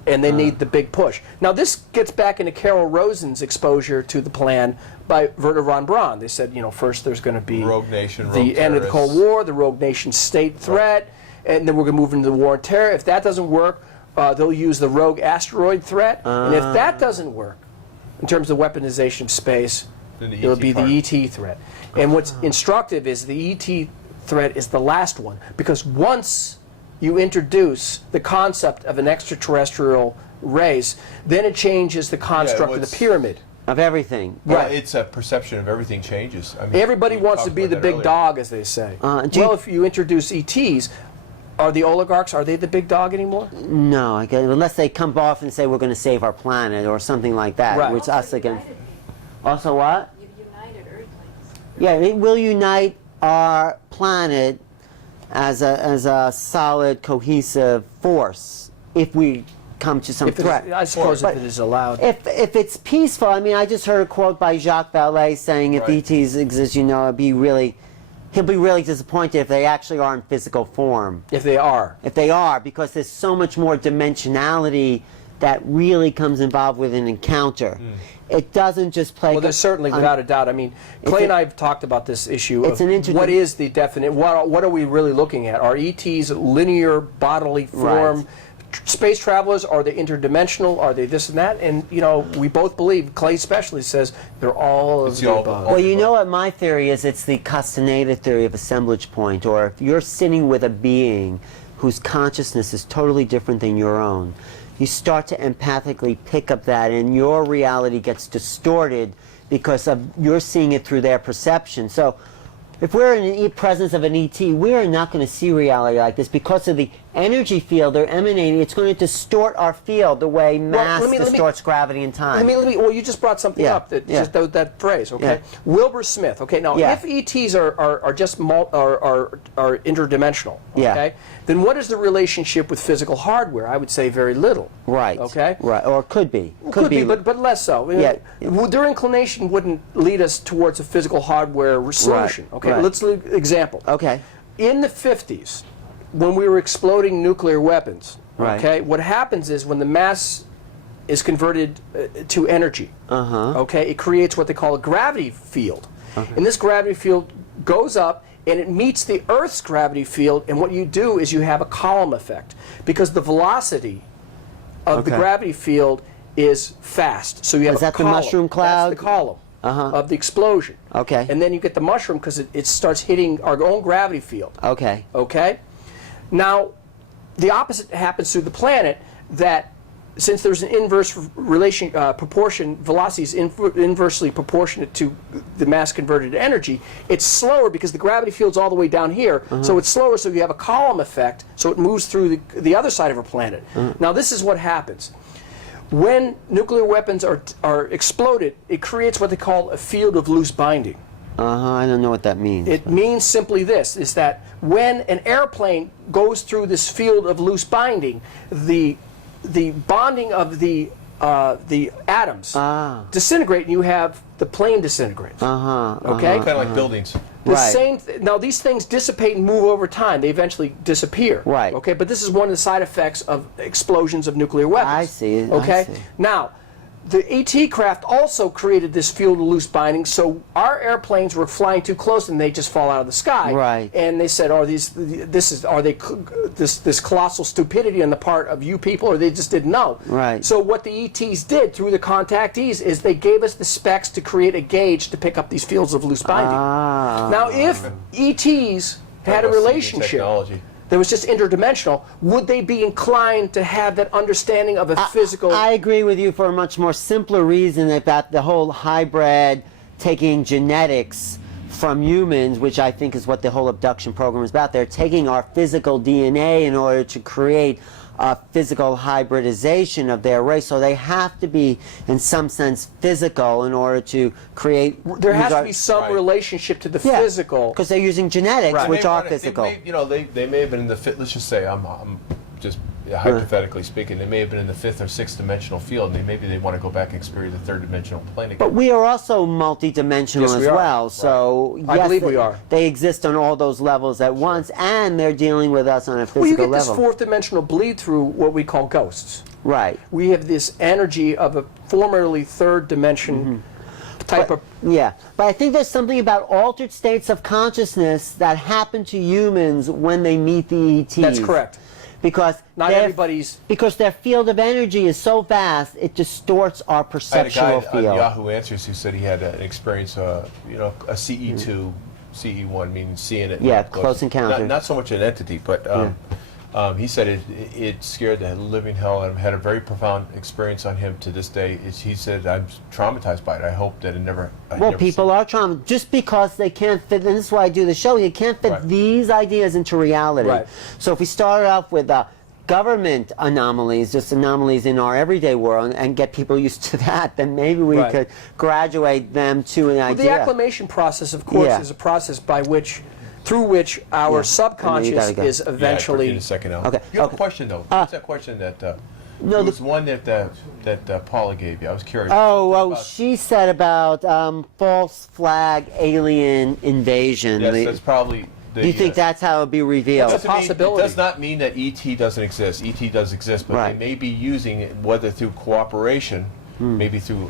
and they need the big push. Now this gets back into Carol Rosen's exposure to the plan by Werner von Braun. They said, you know, first there's going to be Rogue nation, the rogue end of the Cold terrorists. War, the rogue nation state threat, and then we're going to move into the war on terror. If that doesn't work, they'll use the rogue asteroid threat, and if that doesn't work, in terms of weaponization of space, Then the it'll ET be part. the ET threat. And what's instructive is the ET threat is the last one, because once you introduce the concept of an extraterrestrial race, then it changes the construct of the pyramid. Of everything. Well, Right. it's a perception of everything changes. I mean, Everybody we wants to talked be about the that big earlier. dog, as they say. Do you- Well, if you introduce ETs, are the oligarchs, are they the big dog anymore? No, I guess, unless they come off and say we're going to save our planet or something like that, Right. which us again. Also what? You've united Earthlings. Yeah, it will unite our planet as a solid, cohesive force if we come to some If it threat. is, I suppose But if it is allowed. If it's peaceful, I mean, I just heard a quote by Jacques Vallée saying if Right. ETs exist, you know, he'll be really disappointed if they actually are in physical form. If they are. If they are, because there's so much more dimensionality that really comes involved with an encounter. It doesn't just play. Well, there's certainly, without a doubt. I mean, Clay and I have talked about this issue of It's an what is the definite, what are we really looking at? Are ETs linear bodily form space travelers? Are they interdimensional? Are they this and that? And, you know, we both believe, Clay especially says, they're all of It's the all- above. Well, you know what my theory is? It's the Castaneda theory of assemblage point, or if you're sitting with a being whose consciousness is totally different than your own, you start to empathically pick up that, and your reality gets distorted because of you're seeing it through their perception. So if we're in the presence of an ET, we are not going to see reality like this because of the energy field they're emanating. It's going to distort our field the way mass let me- distorts gravity and time. Well, you just brought something Yeah, up that yeah. just that phrase, okay? Yeah. Wilbur Smith, okay? Now, Yeah. if ETs are just are interdimensional, Yeah. okay? Then what is the relationship with physical hardware? I would say very little. Right. Okay. Right. Or could be. Could be, but less so. Yeah. Their inclination wouldn't lead us towards a physical hardware solution. Okay. right. Let's look example. Okay. In the 50s, when we were exploding nuclear weapons, Right. okay, what happens is when the mass is converted to energy, okay, it creates what they call a gravity field. And this gravity field goes up and it meets the Earth's gravity field, and what you do is you have a column effect because the velocity of the Okay. gravity field is fast. So you have Is a that the column. mushroom cloud? That's the column of the explosion. Okay. And then you get the mushroom because it starts hitting our own gravity field. Okay. Okay? Now, the opposite happens to the planet, that since there's an inverse relation, proportion, velocity is inversely proportionate to the mass converted to energy, it's slower because the gravity field's all the way down here, so it's slower, so you have a column effect, so it moves through the other side of our planet. Now, this is what happens. When nuclear weapons are exploded, it creates what they call a field of loose binding. I don't know what that means. It means simply this, is that when an airplane goes through this field of loose binding, the bonding of the atoms disintegrate, and you have the plane disintegrates. Okay? Kind of like buildings. Now these things dissipate and move over time. They eventually disappear. Right. Okay, but this is one of the side effects of explosions of nuclear weapons. I see. Okay. I see. Now, the ET craft also created this field of loose bindings, so our airplanes were flying too close and they just fall out of the sky. Right. And they said, are this colossal stupidity on the part of you people, or they just didn't know? Right. So what the ETs did through the contactees is they gave us the specs to create a gauge to pick up these fields of loose binding. Ah. Now, if ETs had a relationship Technology. that was just interdimensional, would they be inclined to have that understanding of a physical... I agree with you for a much more simpler reason about the whole hybrid taking genetics from humans, which I think is what the whole abduction program is about. They're taking our physical DNA in order to create a physical hybridization of their race. So they have to be, in some sense, physical in order to create... There has to be some relationship to the physical. Because they're using genetics, which are physical. They may have been in the let's just say, I'm just hypothetically speaking, they may have been in the 5th or 6th dimensional field, and maybe they want to go back and experience the 3rd dimensional plane again. But we are also multidimensional as well, so I believe we are. They exist on all those levels at once, and they're dealing with us on a physical well, you get level. this 4th dimensional bleed through what we call ghosts. Right. We have this energy of a formerly 3rd dimension type of... Yeah, but I think there's something about altered states of consciousness that happen to humans when they meet the ETs. That's correct. Because because their field of energy is so vast, it distorts our perceptual field. I had a guy on Yahoo Answers who said he had an experience, a CE2, CE1, meaning seeing it. Yeah, close encounter. Not so much an entity, but he said it scared the living hell out of him. Had a very profound experience on him to this day. He said, I'm traumatized by it. I hope that it never... Well, people are traumatized. Just because they can't fit, and this is why I do the show, you can't fit these ideas into reality. Right. So if we start off with government anomalies, just anomalies in our everyday world, and get people used to that, then maybe we could graduate them to an idea. The acclimation process, of course, is a process through which our subconscious is eventually... Yeah, in a second now. Okay. You have a question, though. What's that question that... No, it was one that Paula gave you. I was curious. She said about false flag alien invasion. Yes, that's probably... Do you think that's how it would be revealed? That's a possibility. It does not mean that ET doesn't exist. ET does exist, but they may be using it, whether through cooperation, maybe through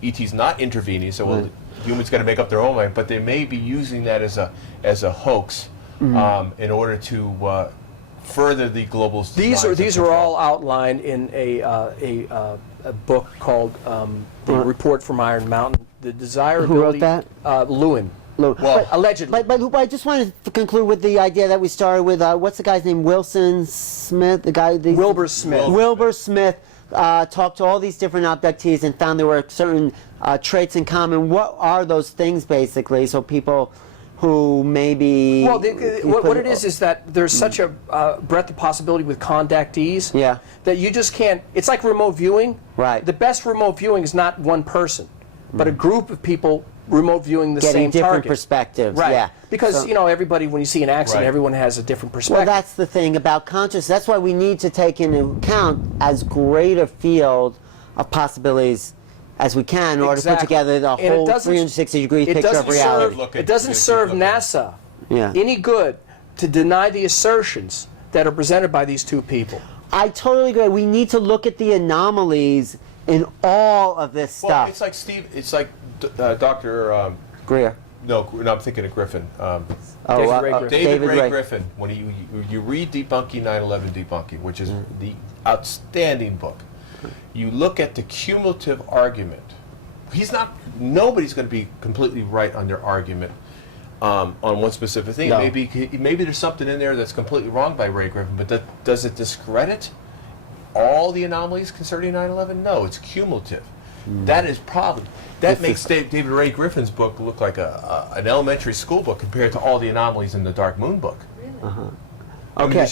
ET's not intervening, so humans got to make up their own mind, but they may be using that as a hoax in order to further the global... These are all outlined in a book called The Report from Iron Mountain. The desirability... Who wrote that? Lewin. Well, allegedly. But I just wanted to conclude with the idea that we started with, what's the guy's name? Wilson Smith? Wilbur Smith. Wilbur Smith talked to all these different abductees and found there were certain traits in common. What are those things, basically, so people who maybe... Well, what it is that there's such a breadth of possibility with contactees that you just can't... It's like remote viewing. Right. The best remote viewing is not one person, but a group of people remote viewing the same Getting different target. Perspectives, right. yeah. Because, everybody, when you see an accident, everyone has a different perspective. Well, that's the thing about consciousness. That's why we need to take into account as great a field of possibilities as we can in order to put together the whole 360-degree picture of reality. It doesn't serve NASA any good to deny the assertions that are presented by these two people. I totally agree. We need to look at the anomalies in all of this stuff. Well, it's like It's like Dr. Greer. No, I'm thinking of Griffin. David Ray Griffin. When you read Debunking 9/11 Debunking, which is the outstanding book, you look at the cumulative argument. Nobody's going to be completely right on their argument on one specific thing. No. Maybe there's something in there that's completely wrong by Ray Griffin, but does it discredit all the anomalies concerning 9/11? No, it's cumulative. That is problem. That makes David Ray Griffin's book look like an elementary school book compared to all the anomalies in the Dark Moon book. Really? Okay.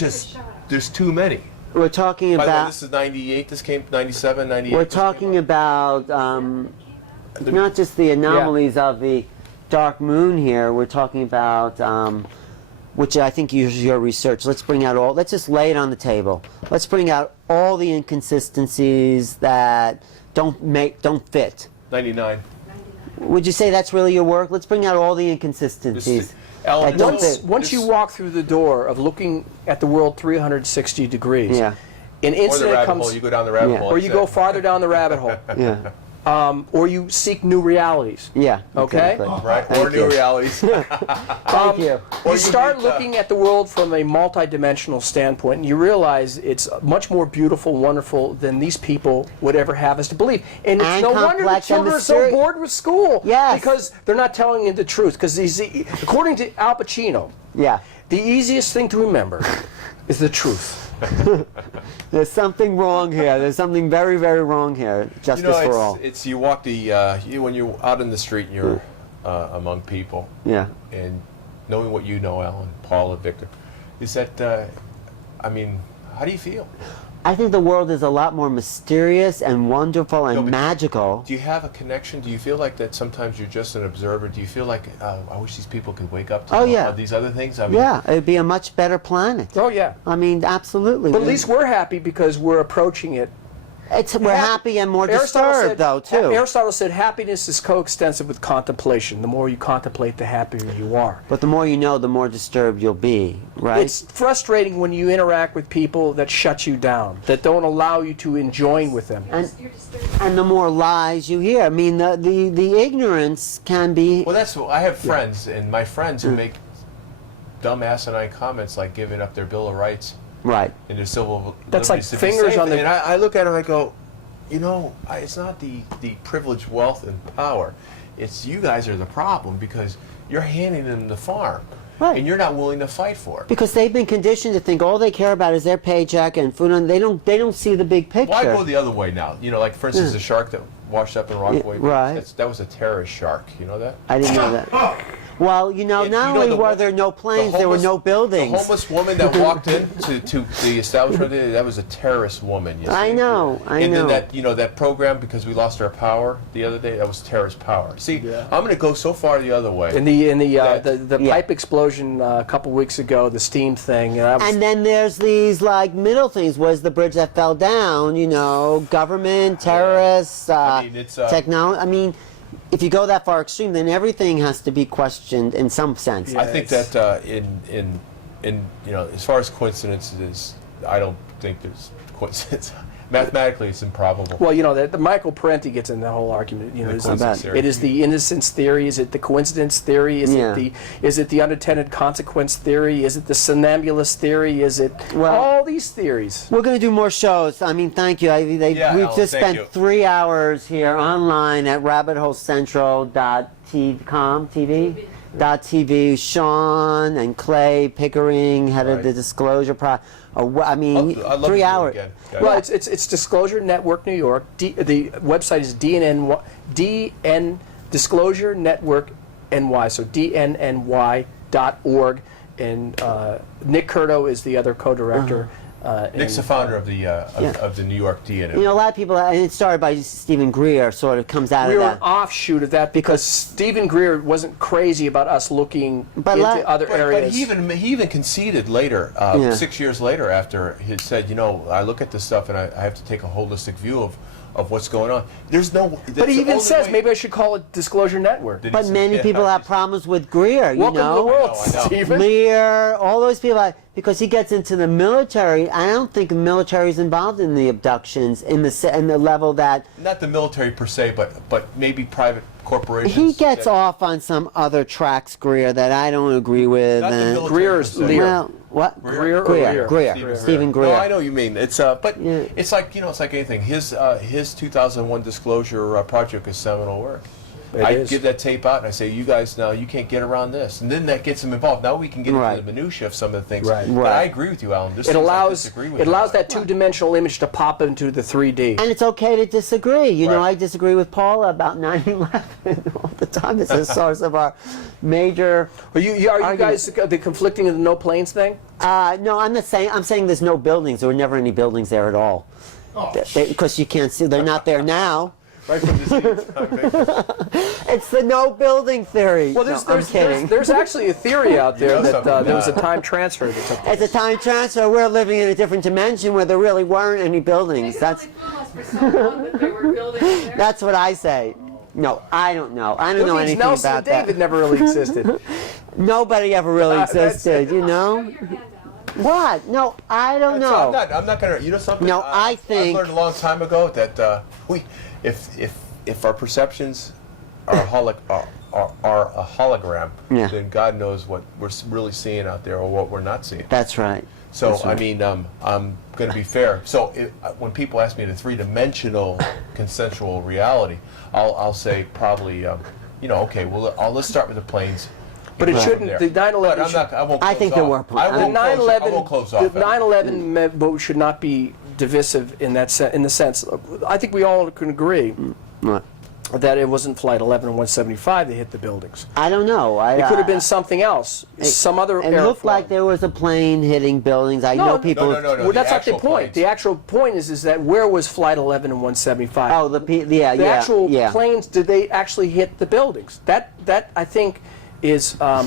There's too many. We're talking By the way, about... this is 98, this came 97, 98. We're talking about not just the anomalies of the Dark Moon here. We're talking about, which I think is your research. Let's just lay it on the table. Let's bring out all the inconsistencies that don't fit. 99. Would you say that's really your work? Let's bring out all the inconsistencies. Alan, Once you walk through the door of looking at the world 360 degrees, Yeah. an or the incident rabbit comes, hole, you go down the rabbit Yeah. hole. or you go farther down the rabbit hole, Yeah. or you seek new realities. Yeah. Okay. exactly. Right, Thank or new you. realities. Thank you. You you start meet, looking at the world from a multi-dimensional standpoint, and you realize it's much more beautiful, wonderful than these people would ever have us to believe. And it's And no wonder the complex and children are so mysterious. bored with school. Yes. Because they're not telling you the truth. Because according to Al Pacino, Yeah. the easiest thing to remember is the truth. There's something wrong here. There's something very, very wrong here. Justice You know, for all. it's you walk the when you're out in the street and you're among people, Yeah. and knowing what you know, Alan, Paul, and Victor, is that I mean, how do you feel? I think the world is a lot more mysterious and wonderful and No, but magical. Do you have a connection? Do you feel like that sometimes you're just an observer? Do you feel like I wish these people could wake up to Oh, yeah. these other things? I mean, Yeah, it'd be a much better planet. Oh, yeah. I mean, absolutely. But at least we're happy because we're approaching it. We're happy and more Aristotle disturbed, said- though, too. Aristotle said happiness is coextensive with contemplation. The more you contemplate, the happier you are. But the more you know, the more disturbed you'll be, right? It's frustrating when you interact with people that shut you down, that don't allow you to join with them. You're disturbed. And the more lies you hear. I mean, the ignorance can be... Well, that's what I have friends, and my friends who make dumb asinine comments like giving up their Bill of Rights Right. and their civil That's like liberties to be fingers safe. on the- And I look at them and I go, you know, it's not the privilege, wealth, and power. It's you guys are the problem because you're handing them the farm. Right. And you're not willing to fight for it. Because they've been conditioned to think all they care about is their paycheck and food, and they don't see the big picture. Why go the other way now? You know, like for instance, the shark that washed up in Rockaway Beach. right. That was a terrorist shark. You know that? I didn't know that. Well, you know, And not you know only the were wo- there no the planes, there were homeless- no buildings. The homeless woman that walked into the establishment, that was a terrorist woman. You see? I know, I and know. then that program, because we lost our power the other day, that was terrorist power. See, I'm going to go so far the other way. In the Yeah. pipe explosion a couple weeks ago, the steam thing. And then there's these like middle things. Was the bridge that fell down? You know, government, terrorists, I mean, it's, technology. I mean, if you go that far extreme, then everything has to be questioned in some sense. I think that in as far as coincidences, I don't think there's coincidence. Mathematically, it's improbable. Well, you know, the Michael Parenti gets in the whole argument. You know, The is coincidence it, theory. it is the innocence theory. Is it the coincidence theory? Is Yeah. it the unintended consequence theory? Is it the somnambulist theory? Is it Well- all these theories? We're going to do more shows. I mean, thank you. We've Alan, just thank spent you. 3 hours here online at rabbitholecentral.tv. Shawn and Clay Pickering headed Right. the disclosure I mean, I'd love to 3 do it hours. again, guys. Well, it's Disclosure Network New York. The website is DN Disclosure Network NY. So DNNY.org. And Nick Curto is the other co-director. Nick's the founder of the of the New York DNA. You know, a lot of people, and it started by Stephen Greer, sort of comes out We of were that. an offshoot of that because Stephen Greer wasn't crazy about us looking But into other But areas. he even conceded later, Yeah. 6 years later, after he said, you know, I look at this stuff and I have to take a holistic view of what's going on. There's no. But he even says maybe I should call it Disclosure Network. But many people have problems with Greer, you Welcome know. to the world, I know. Stephen. Lear, all those people, because he gets into the military. I don't think the military is involved in the abductions in the level that Not the military per se, but maybe private corporations. he gets that- off on some other tracks, Greer, that I don't agree with. Not the and- military Greer's per se. Lear. Well, what? Greer or Greer, Lear? Greer, Stephen Stephen No, Greer. I know what you mean. It's but Yeah. it's like it's like anything. His 2001 disclosure project is seminal work. I is. give that tape out and I say, you guys, now you can't get around this, and then that gets them involved. Now we can get Right. into the minutia of some of the things. Right. But Right. I agree with you, Alan. There's It things I allows disagree with it allows you. that two-dimensional image to pop into the 3D. And it's okay to disagree. You know, Right. I disagree with Paula about 9/11 all the time. It's a source of our major. Are you guys the conflicting of the no planes thing? No, I'm not saying. I'm saying there's no buildings. There were never any buildings there at all. Because you can't see. They're not there now. Right from the It's the no building theory. Well, No, I'm kidding. there's actually a theory out there know that something, there was a time transfer that took place. It's a time transfer. We're living in a different dimension where there really weren't any buildings. They could only fool us for so long that there were buildings there. That's what I say. No, I don't know. I don't know That means anything Nelson about and David that. never really existed. Nobody ever really That's existed, you Show know? your hand, Alan. What? No, I don't know. I'm not gonna. You know something? No, I think- I learned a long time ago that if our perceptions are a hologram, Yeah. then God knows what we're really seeing out there or what we're not seeing. That's right. So That's right. I mean, I'm going to be fair. So when people ask me the three-dimensional consensual reality, I'll say probably, okay, well, let's start with the planes. But it Go from shouldn't. there. The 9/11. But I'm not. I won't. I close think there off. were planes. I The won't close- I 9/11. won't close The off. 9/11 vote should not be divisive in that in the sense. I think we all can agree What? that it wasn't Flight 11 and 175 that hit the buildings. I don't know. It could have been something else, some other It airflow. looked like there was a plane hitting buildings. I know people. No. Well, that's not the actual point. planes. The actual point is that where was Flight 11 and 175? Oh, the actual yeah. planes, did they actually hit the buildings? That I think is I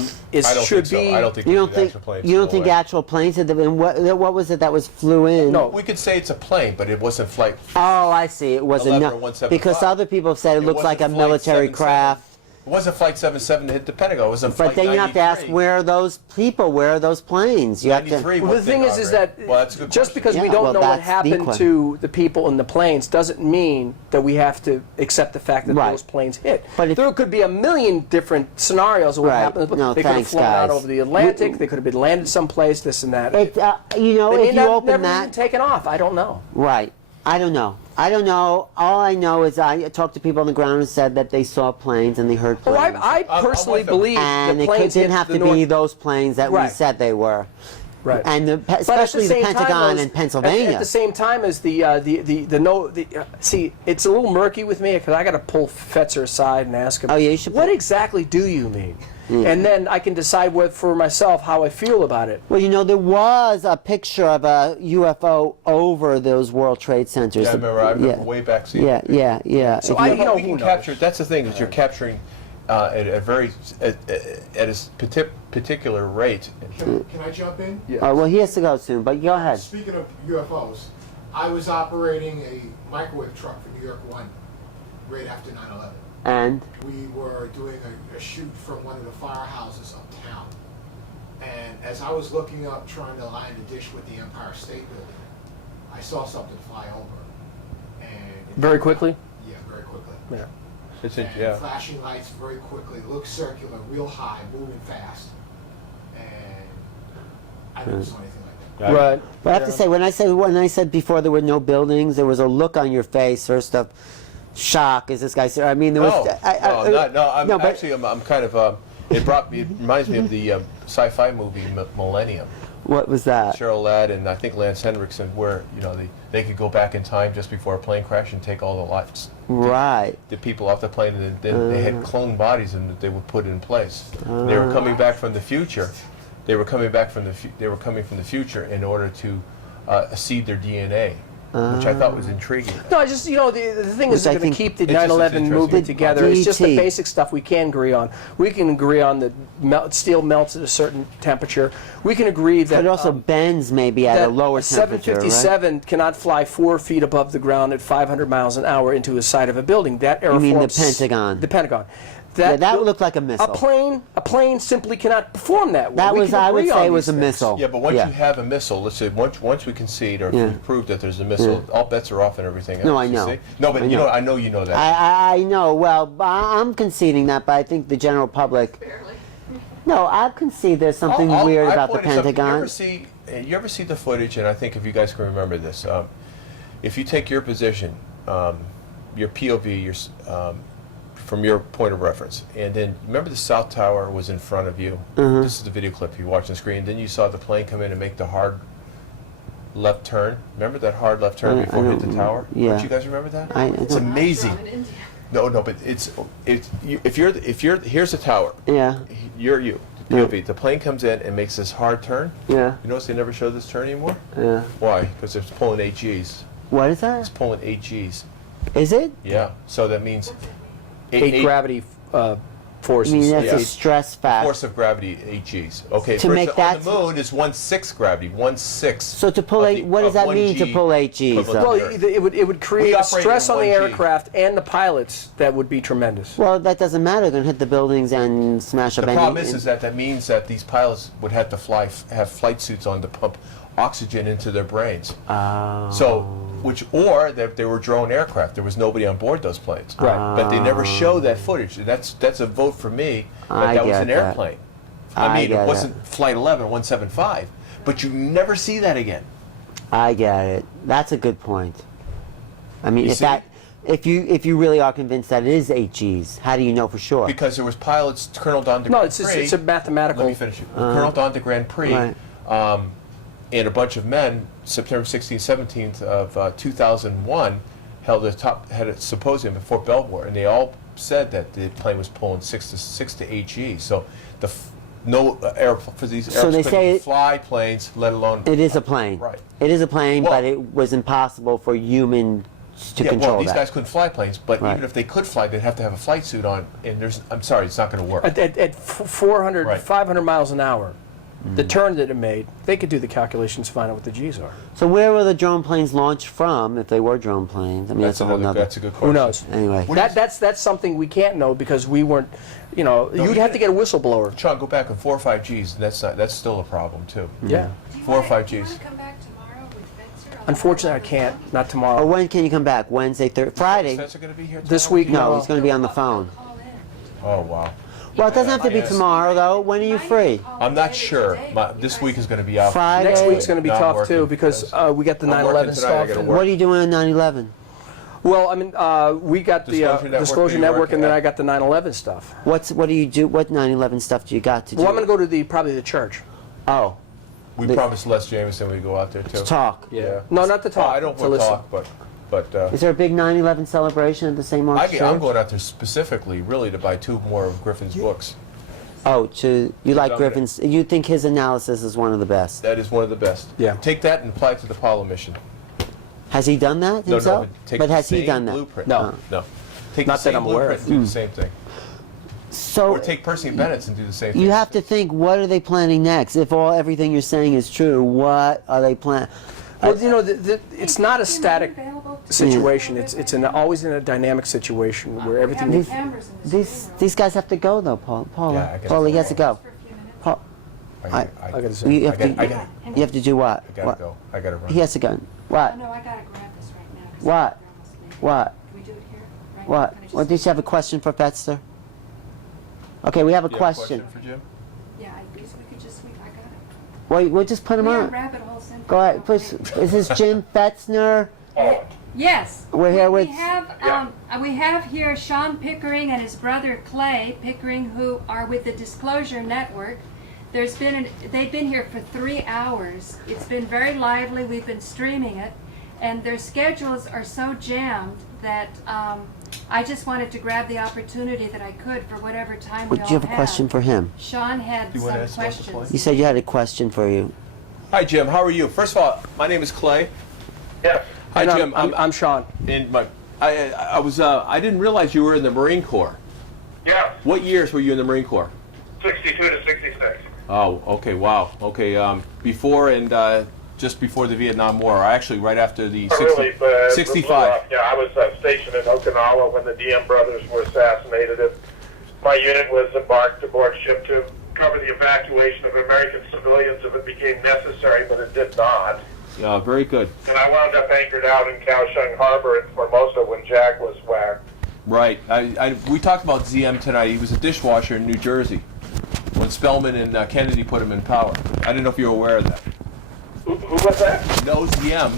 don't should think be. so. I don't think You don't the think actual planes you don't flew think away. actual planes had been what was it that was flew in? No. We could say it's a plane, but it wasn't flight. Oh, I see. It was 11 or no 175. because other people have said it looks like a wasn't Flight military 77. craft. It wasn't Flight 77 that hit the Pentagon. It was a But Flight then you have to ask 93. where are those people? Where are those planes? You have to. 93 Well, the was thing is inaugurated. that Well, that's a good just question. because we Yeah, don't well, know what that's the happened question. to the people in the planes doesn't mean that we have to accept the fact that Right. those planes hit. But if- there could be a million different scenarios of what Right. happened. No, they could have thanks, flown out guys. over the Atlantic. They could have been landed someplace. This and that. It, you know, they may if you not open never that, even taken off. I don't know. right? I don't know. I don't know. All I know is I talked to people on the ground who said that they saw planes and they heard Oh, planes. I I'm personally with them. believe and the it planes didn't hit have the to north. be those planes that we Right. said they were. Right. And But at especially the same time, Pentagon those- and Pennsylvania. At the same time as see, it's a little murky with me because I got to pull Fetzer aside and ask him. Oh, yeah, you should What pull- exactly do you mean? And then I can decide for myself how I feel about it. Well, you know, there was a picture of a UFO over those World Trade Centers. Yeah, I remember way back seeing Yeah, it. yeah. So If I- you- you know, we who can knows? capture. That's the thing is you're capturing at a very at a particular rate. Can I jump in? well, he has to go soon, but go ahead. Speaking of UFOs, I was operating a microwave truck for New York One right after 9/11. And We were doing a shoot from one of the firehouses uptown. And as I was looking up trying to line the dish with the Empire State Building, I saw something fly over. And it- Very quickly? Yeah, very quickly. Yeah. It's And yeah. flashing lights very quickly, looked circular, real high, moving fast. And I never saw anything like that. Right. but I have to say, when I said before there were no buildings, there was a look on your face, first of shock. Is this guy? I mean, there was. I'm but- actually I'm kind of. It reminds me of the sci-fi movie Millennium. What was that? Cheryl Ladd and I think Lance Henriksen, where they could go back in time just before a plane crash and take all the lives. Right. The people off the plane, and then they had cloned bodies and that they would put in place. They were coming back from the future. They were coming from the future in order to seed their DNA, which I thought was intriguing. No, I just, the thing is Which I going to think- keep the It's just 9/11 interesting. movement together. It's just the DT. basic stuff we can agree on. We can agree on that steel melts at a certain temperature. We can agree that But it also bends maybe at a lower temperature, right? 757 cannot fly 4 feet above the ground at 500 miles an hour into the side of a building. That airform. mean the Pentagon? The Pentagon. Yeah, that looked like a missile. A plane simply cannot perform that way. That We was, can I would agree say, on was a these things. missile. Yeah, but once you have a missile, let's say once we concede or Yeah. we prove that there's a missile, all bets are off and everything else. No, I you know. see? No, but I you know. know, I know you know that. I know. Well, I'm conceding that, but I think the general public. Barely. No, I concede there's something weird I about the pointed something. Pentagon. You ever see the footage? And I think if you guys can remember this, if you take your position, your POV, from your point of reference, and then remember the South Tower was in front of you. This is the video clip you watch on the screen. Then you saw the plane come in and make the hard left turn. Remember that hard left turn before it hit the tower? yeah. Don't you guys remember that? It's don't- amazing. From in India. No, but if you're here's the tower. Yeah, You're you. The POV. The plane comes in and makes this hard turn. yeah, You notice they never show this turn anymore? yeah. Why? Because it's pulling 8 Gs. What is It's that? pulling 8 Gs. Is it? Yeah. So that means Eight gravity forces. I mean, that's yeah. a stress factor. Force of gravity, 8 Gs. Okay, To make on that- the moon is 1/6 gravity, 1/6. So to pull what does that mean to pull 8 Gs? equivalent. Well, Earth. it would create a operate stress in on the 1G. aircraft and the pilots that would be tremendous. Well, that doesn't matter. They're going to hit the buildings and smash up The any... problem is that means that these pilots would have to have flight suits on to pump oxygen into their brains. So, or they were drone aircraft. There was nobody on board those planes. Right. But they never show that footage. That's a vote for me that was get an that. airplane. I mean, it wasn't Flight 11, 175, but you never see that again. I get it. That's a good point. I mean, You if see? if you really are convinced that it is 8 Gs, how do you know for sure? Because there was pilots, Colonel Don de No, Grand it's Prix. a mathematical. Let me finish it. Colonel Don de Grand Prix Right. and a bunch of men, September 16th, 17th of 2001, had a symposium at Fort Belvoir, and they all said that the plane was pulling 6 to 8 Gs. So for these So they airplanes say couldn't it- fly planes, let alone It is a plane. Right. It is a plane, Well- but it was impossible for humans to yeah, control well, these that. guys couldn't fly planes, but Right. even if they could fly, they'd have to have a flight suit on, and I'm sorry, it's not going to work. At 400, Right. 500 miles an hour, the turn that it made, they could do the calculations to find out what the Gs are. So where were the drone planes launched from, if they were drone planes? I mean, that's a whole nother... That's a good question. Who knows? Anyway. That's something we can't know because we weren't, you'd have to get a whistleblower. Sean, go back on 4 or 5 Gs, and that's still a problem too. Yeah. Do you 4 or wanna- 5 do you Gs. wanna come back tomorrow with Fetzer on Unfortunately, I the can't. Not Oh, tomorrow. when can you come back? Wednesday, Friday? Spencer going to be here This tomorrow? week, No, he's going to be on the phone. Call in. Oh wow. Well, it doesn't have to be Yes. tomorrow, though. When are you free? I'm not sure. This week is going to be out. Friday? Next week's going to be Not tough working too because we got the I'm 9/11 working tonight, I stuff. gotta and- work. What are you doing on 9/11? Well, I mean, we got the Disclosure Network, Disclosure New York, Network, and then yeah. I got the 9/11 stuff. What do you do? What 9/11 stuff do you got to do? Well, I'm going to go to probably the church. Oh, We The- promised Les Jameson we'd go out there too. to talk. Yeah. No, not to talk. I don't to want to listen. talk, but Is there a big 9/11 celebration at the St. Mark's Church? I'm going out there specifically, really, to buy 2 more of Griffin's books. Oh, you like I'm gonna- Griffin's? You think his analysis is one of the best? That is one of the best. Yeah. Take that and apply it to the Apollo mission. Has he done that No, himself? take But the has he same done that? blueprint. No. No. Take Not the that same I'm aware blueprint of. and do the same thing. So Or take Percy and Bennett's and do the same thing. you have to think, what are they planning next? If everything you're saying is true, what are they planning? Well, it's not a static Available to- situation. It's always in a dynamic situation where We have everything. the These- cameras in the These guys have to go though, Paul. Yeah, I guess Paul, he so. has to go. For a few minutes. Paul, I gotta say. you have to. I gotta You have to do what? I What? gotta go. I gotta run. He has to go. What? Oh, no, I gotta grab this right now. 'cause What? we're almost there. What? Can we do it here? Right What? now? Can I just- What? Did you have a question for Fetzer? Okay, we have a Do you have a question. for Jim? Yeah, I guess we could just, I got it. Well, we'll just put him We are on. rabbit holes in. Go ahead. Please. Is this Jim Fetzner? Yes. We're here with- We have here Shawn Pickering and his brother Clay Pickering, who are with the Disclosure Network. They've been here for 3 hours. It's been very lively. We've been streaming it, and their schedules are so jammed that I just wanted to grab the opportunity that I could for whatever time we all Do you have a question for him? Shawn had You wanna some ask about the questions. You said you had a question for you. Hi, Jim. How are you? First of all, my name is Clay. Yes, Hi, And Jim. I'm Shawn. I didn't realize you were in the Marine Corps. yes, What years were you in the Marine Corps? 62 to 66. Oh, okay, wow. Okay, before and just before the Vietnam War, or actually right after the But really, 65. Yeah, I was stationed in Okinawa when the DM brothers were assassinated. And my unit was embarked aboard ship to cover the evacuation of American civilians if it became necessary, but it did not. Yeah, very good. And I wound up anchored out in Kaohsiung Harbor in Formosa when Jack was whacked. Right. We talked about ZM tonight. He was a dishwasher in New Jersey when Spellman and Kennedy put him in power. I didn't know if you were aware of that. Who was that? No, ZM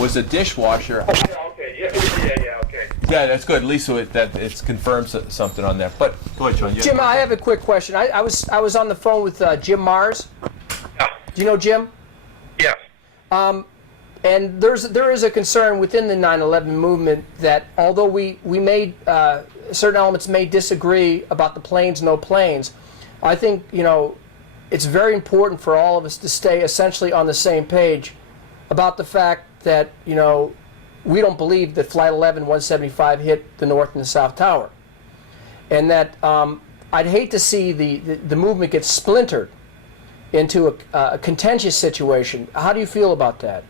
was a dishwasher. Yeah, okay, yeah, okay. Yeah, that's good. At least it's confirmed something on that. But go ahead, Sean. Jim, I have a quick question. I was on the phone with Jim Mars. Yeah. Do you know Jim? Yes. And there is a concern within the 9/11 movement that although we may certain elements may disagree about the planes, no planes, I think it's very important for all of us to stay essentially on the same page about the fact that we don't believe that Flight 11 175 hit the North and the South Tower, and that I'd hate to see the movement get splintered into a contentious situation. How do you feel about that?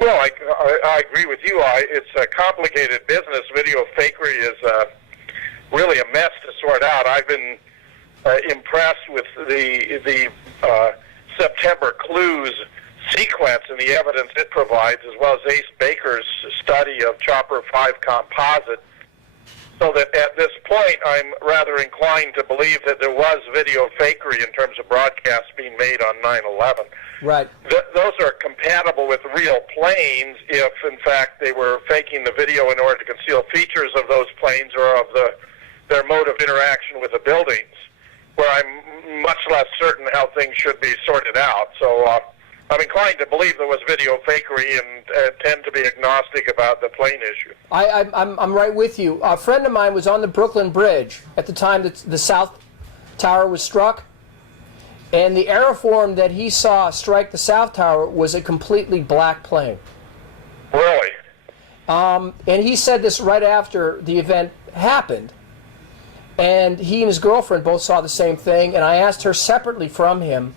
Well, I agree with you. It's a complicated business. Video fakery is really a mess to sort out. I've been impressed with the September clues sequence and the evidence it provides, as well as Ace Baker's study of Chopper 5 composite, so that at this point I'm rather inclined to believe that there was video fakery in terms of broadcasts being made on 9/11. Right. Those are compatible with real planes if, in fact, they were faking the video in order to conceal features of those planes or of their mode of interaction with the buildings, where I'm much less certain how things should be sorted out. So I'm inclined to believe there was video fakery and tend to be agnostic about the plane issue. I'm right with you. A friend of mine was on the Brooklyn Bridge at the time that the South Tower was struck, and the aeroform that he saw strike the South Tower was a completely black plane. Really? And he said this right after the event happened, and he and his girlfriend both saw the same thing, and I asked her separately from him,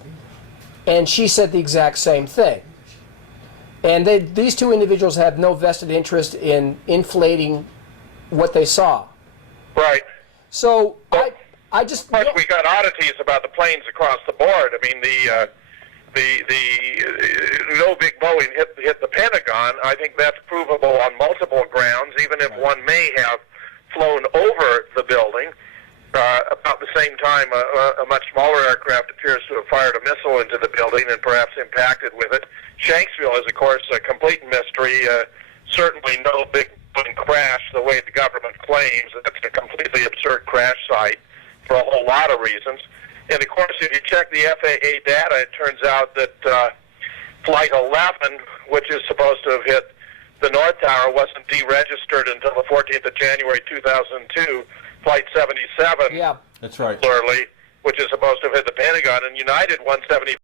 and she said the exact same thing. And these two individuals have no vested interest in inflating what they saw. Right. So I just... Of course, we got oddities about the planes across the board. I mean, no big Boeing hit the Pentagon. I think that's provable on multiple grounds, even if one may have flown over the building. About the same time, a much smaller aircraft appears to have fired a missile into the building and perhaps impacted with it. Shanksville is, of course, a complete mystery. Certainly no big crash the way the government claims. It's a completely absurd crash site for a whole lot of reasons. And, of course, if you check the FAA data, it turns out that Flight 11, which is supposed to have hit the North Tower, wasn't deregistered until the 14th of January 2002. Flight 77, yeah, that's right, which is supposed to have hit the Pentagon, and United 175